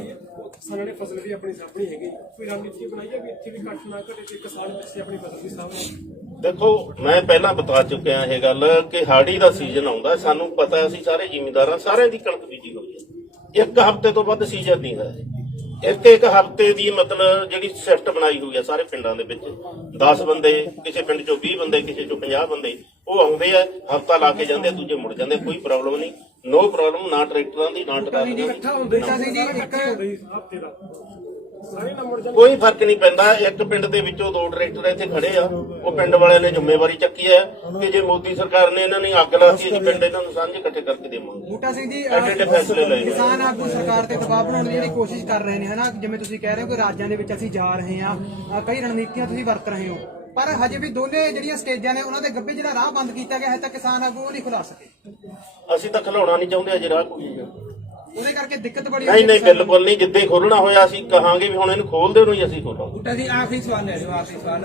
ਕਿਸਾਨਾਂ ਨੇ ਫਸਲ ਵੀ ਆਪਣੀ ਸਾਂਭਣੀ ਹੈਗੀ, ਕੋਈ ਰਣਨੀਤੀ ਬਣਾਈ ਹੈ ਵੀ ਇੱਥੇ ਵੀ ਘੱਟ ਨਾ ਘਟੇ ਤੇ ਕਿਸਾਨ ਪਿੱਛੇ ਆਪਣੀ ਫਸਲ ਵੀ ਸਾਂਭਣ? ਦੇਖੋ, ਮੈਂ ਪਹਿਲਾਂ ਬਤਾ ਚੁੱਕਿਆ ਇਹ ਗੱਲ ਕਿ ਹਾੜੀ ਦਾ ਸੀਜ਼ਨ ਆਉਂਦਾ, ਸਾਨੂੰ ਪਤਾ, ਅਸੀਂ ਸਾਰੇ ਜ਼ਿਮੀਂਦਾਰਾਂ ਸਾਰਿਆਂ ਦੀ ਕਣਕ ਬੀਜੀ ਹੋਈ ਹੈ। 1 ਹਫ਼ਤੇ ਤੋਂ ਵੱਧ ਸੀਜ਼ਨ ਨਹੀਂ ਹੈ। ਇੱਕ ਹਫ਼ਤੇ ਦੀ ਮਤਲਬ ਜਿਹੜੀ ਸ਼ਿਫਟ ਬਣਾਈ ਹੋਈ ਹੈ ਸਾਰੇ ਪਿੰਡਾਂ ਦੇ ਵਿੱਚ, 10 ਬੰਦੇ, ਕਿਸੇ ਪਿੰਡ ਚੋਂ 20 ਬੰਦੇ, ਕਿਸੇ ਚੋਂ 50 ਬੰਦੇ, ਉਹ ਆਉਂਦੇ ਆ, ਹਫ਼ਤਾ ਲਾ ਕੇ ਜਾਂਦੇ, ਦੂਜੇ ਮੁੜ ਜਾਂਦੇ। ਕੋਈ ਪ੍ਰੋਬਲਮ ਨਹੀਂ, ਨੋ ਪ੍ਰੋਬਲਮ, ਨਾ ਟਰੈਕਟਰਾਂ ਦੀ ਨਾ ਟਰਾਲੀਆਂ ਦੀ। ਹਫ਼ਤੇ ਦਾ ਸਾਰੇ ਨਾ ਮੁੜ ਜਾਂਦੇ। ਕੋਈ ਫਰਕ ਨਹੀਂ ਪੈਂਦਾ। ਇੱਕ ਪਿੰਡ ਦੇ ਵਿੱਚੋਂ 2 ਟਰੈਕਟਰ ਇੱਥੇ ਖੜੇ ਆ, ਉਹ ਪਿੰਡ ਵਾਲਿਆਂ ਨੇ ਜ਼ਿੰਮੇਵਾਰੀ ਚੱਕੀ ਹੈ ਕਿ ਜੇ ਮੋਦੀ ਸਰਕਾਰ ਨੇ ਇਹਨਾਂ ਨੇ ਅੱਗ ਲਾਤੀ, ਅਸੀਂ ਪਿੰਡ ਇਹਨਾਂ ਨੂੰ ਸਾਂਝੇ ਇਕੱਠੇ ਕਰਕੇ ਦੇਵਾਂਗੇ। ਬੂਟਾ ਸਿੰਘ ਜੀ, ਐਡੇ ਫੈਸਲੇ ਲਏ। ਕਿਸਾਨ ਆਗੂ ਸਰਕਾਰ ਤੇ ਦਬਾਅ ਬਣਾਉਣ ਦੀ ਜਿਹੜੀ ਕੋਸ਼ਿਸ਼ ਕਰ ਰਹੇ ਨੇ, ਹਨਾ, ਜਿਵੇਂ ਤੁਸੀਂ ਕਹਿ ਰਹੇ ਹੋ ਕਿ ਰਾਜਾਂ ਦੇ ਵਿੱਚ ਅਸੀਂ ਜਾ ਰਹੇ ਹਾਂ, ਕਈ ਰਣਨੀਤੀਆਂ ਤੁਸੀਂ ਵਰਤ ਰਹੇ ਹੋ, ਪਰ ਹਜੇ ਵੀ ਦੋਨੇ ਜਿਹੜੀਆਂ ਸਟੇਜਾਂ ਨੇ ਉਹਨਾਂ ਦੇ ਗੱਭੇ ਜਿਹੜਾ ਰਾਹ ਬੰਦ ਕੀਤਾ ਗਿਆ ਹੈ ਤਾਂ ਕਿਸਾਨ ਆਗੂ ਉਹ ਨਹੀਂ ਖੁਲਾ ਸਕੇ। ਅਸੀਂ ਤਾਂ ਖਿਲਾਉਣਾ ਨਹੀਂ ਚਾਹੁੰਦੇ ਅਜੇ ਰਾਹ ਕੋਈ। ਉਹਦੇ ਕਰਕੇ ਦਿੱਕਤ ਬੜੀ ਨਹੀਂ, ਬਿਲਕੁਲ ਨਹੀਂ। ਜਿੱਦੇ ਖੋਲਣਾ ਹੋਇਆ ਅਸੀਂ ਕਹਾਂਗੇ ਵੀ ਹੁਣ ਇਹਨੂੰ ਖੋਲ ਦਿਓ, ਨਹੀਂ ਅਸੀਂ ਖੋਲਾਂਗੇ। ਬੂਟਾ ਜੀ, ਆਖਰੀ ਸਵਾਲ ਲੈ ਲਓ, ਆਖਰੀ ਸਵਾਲ।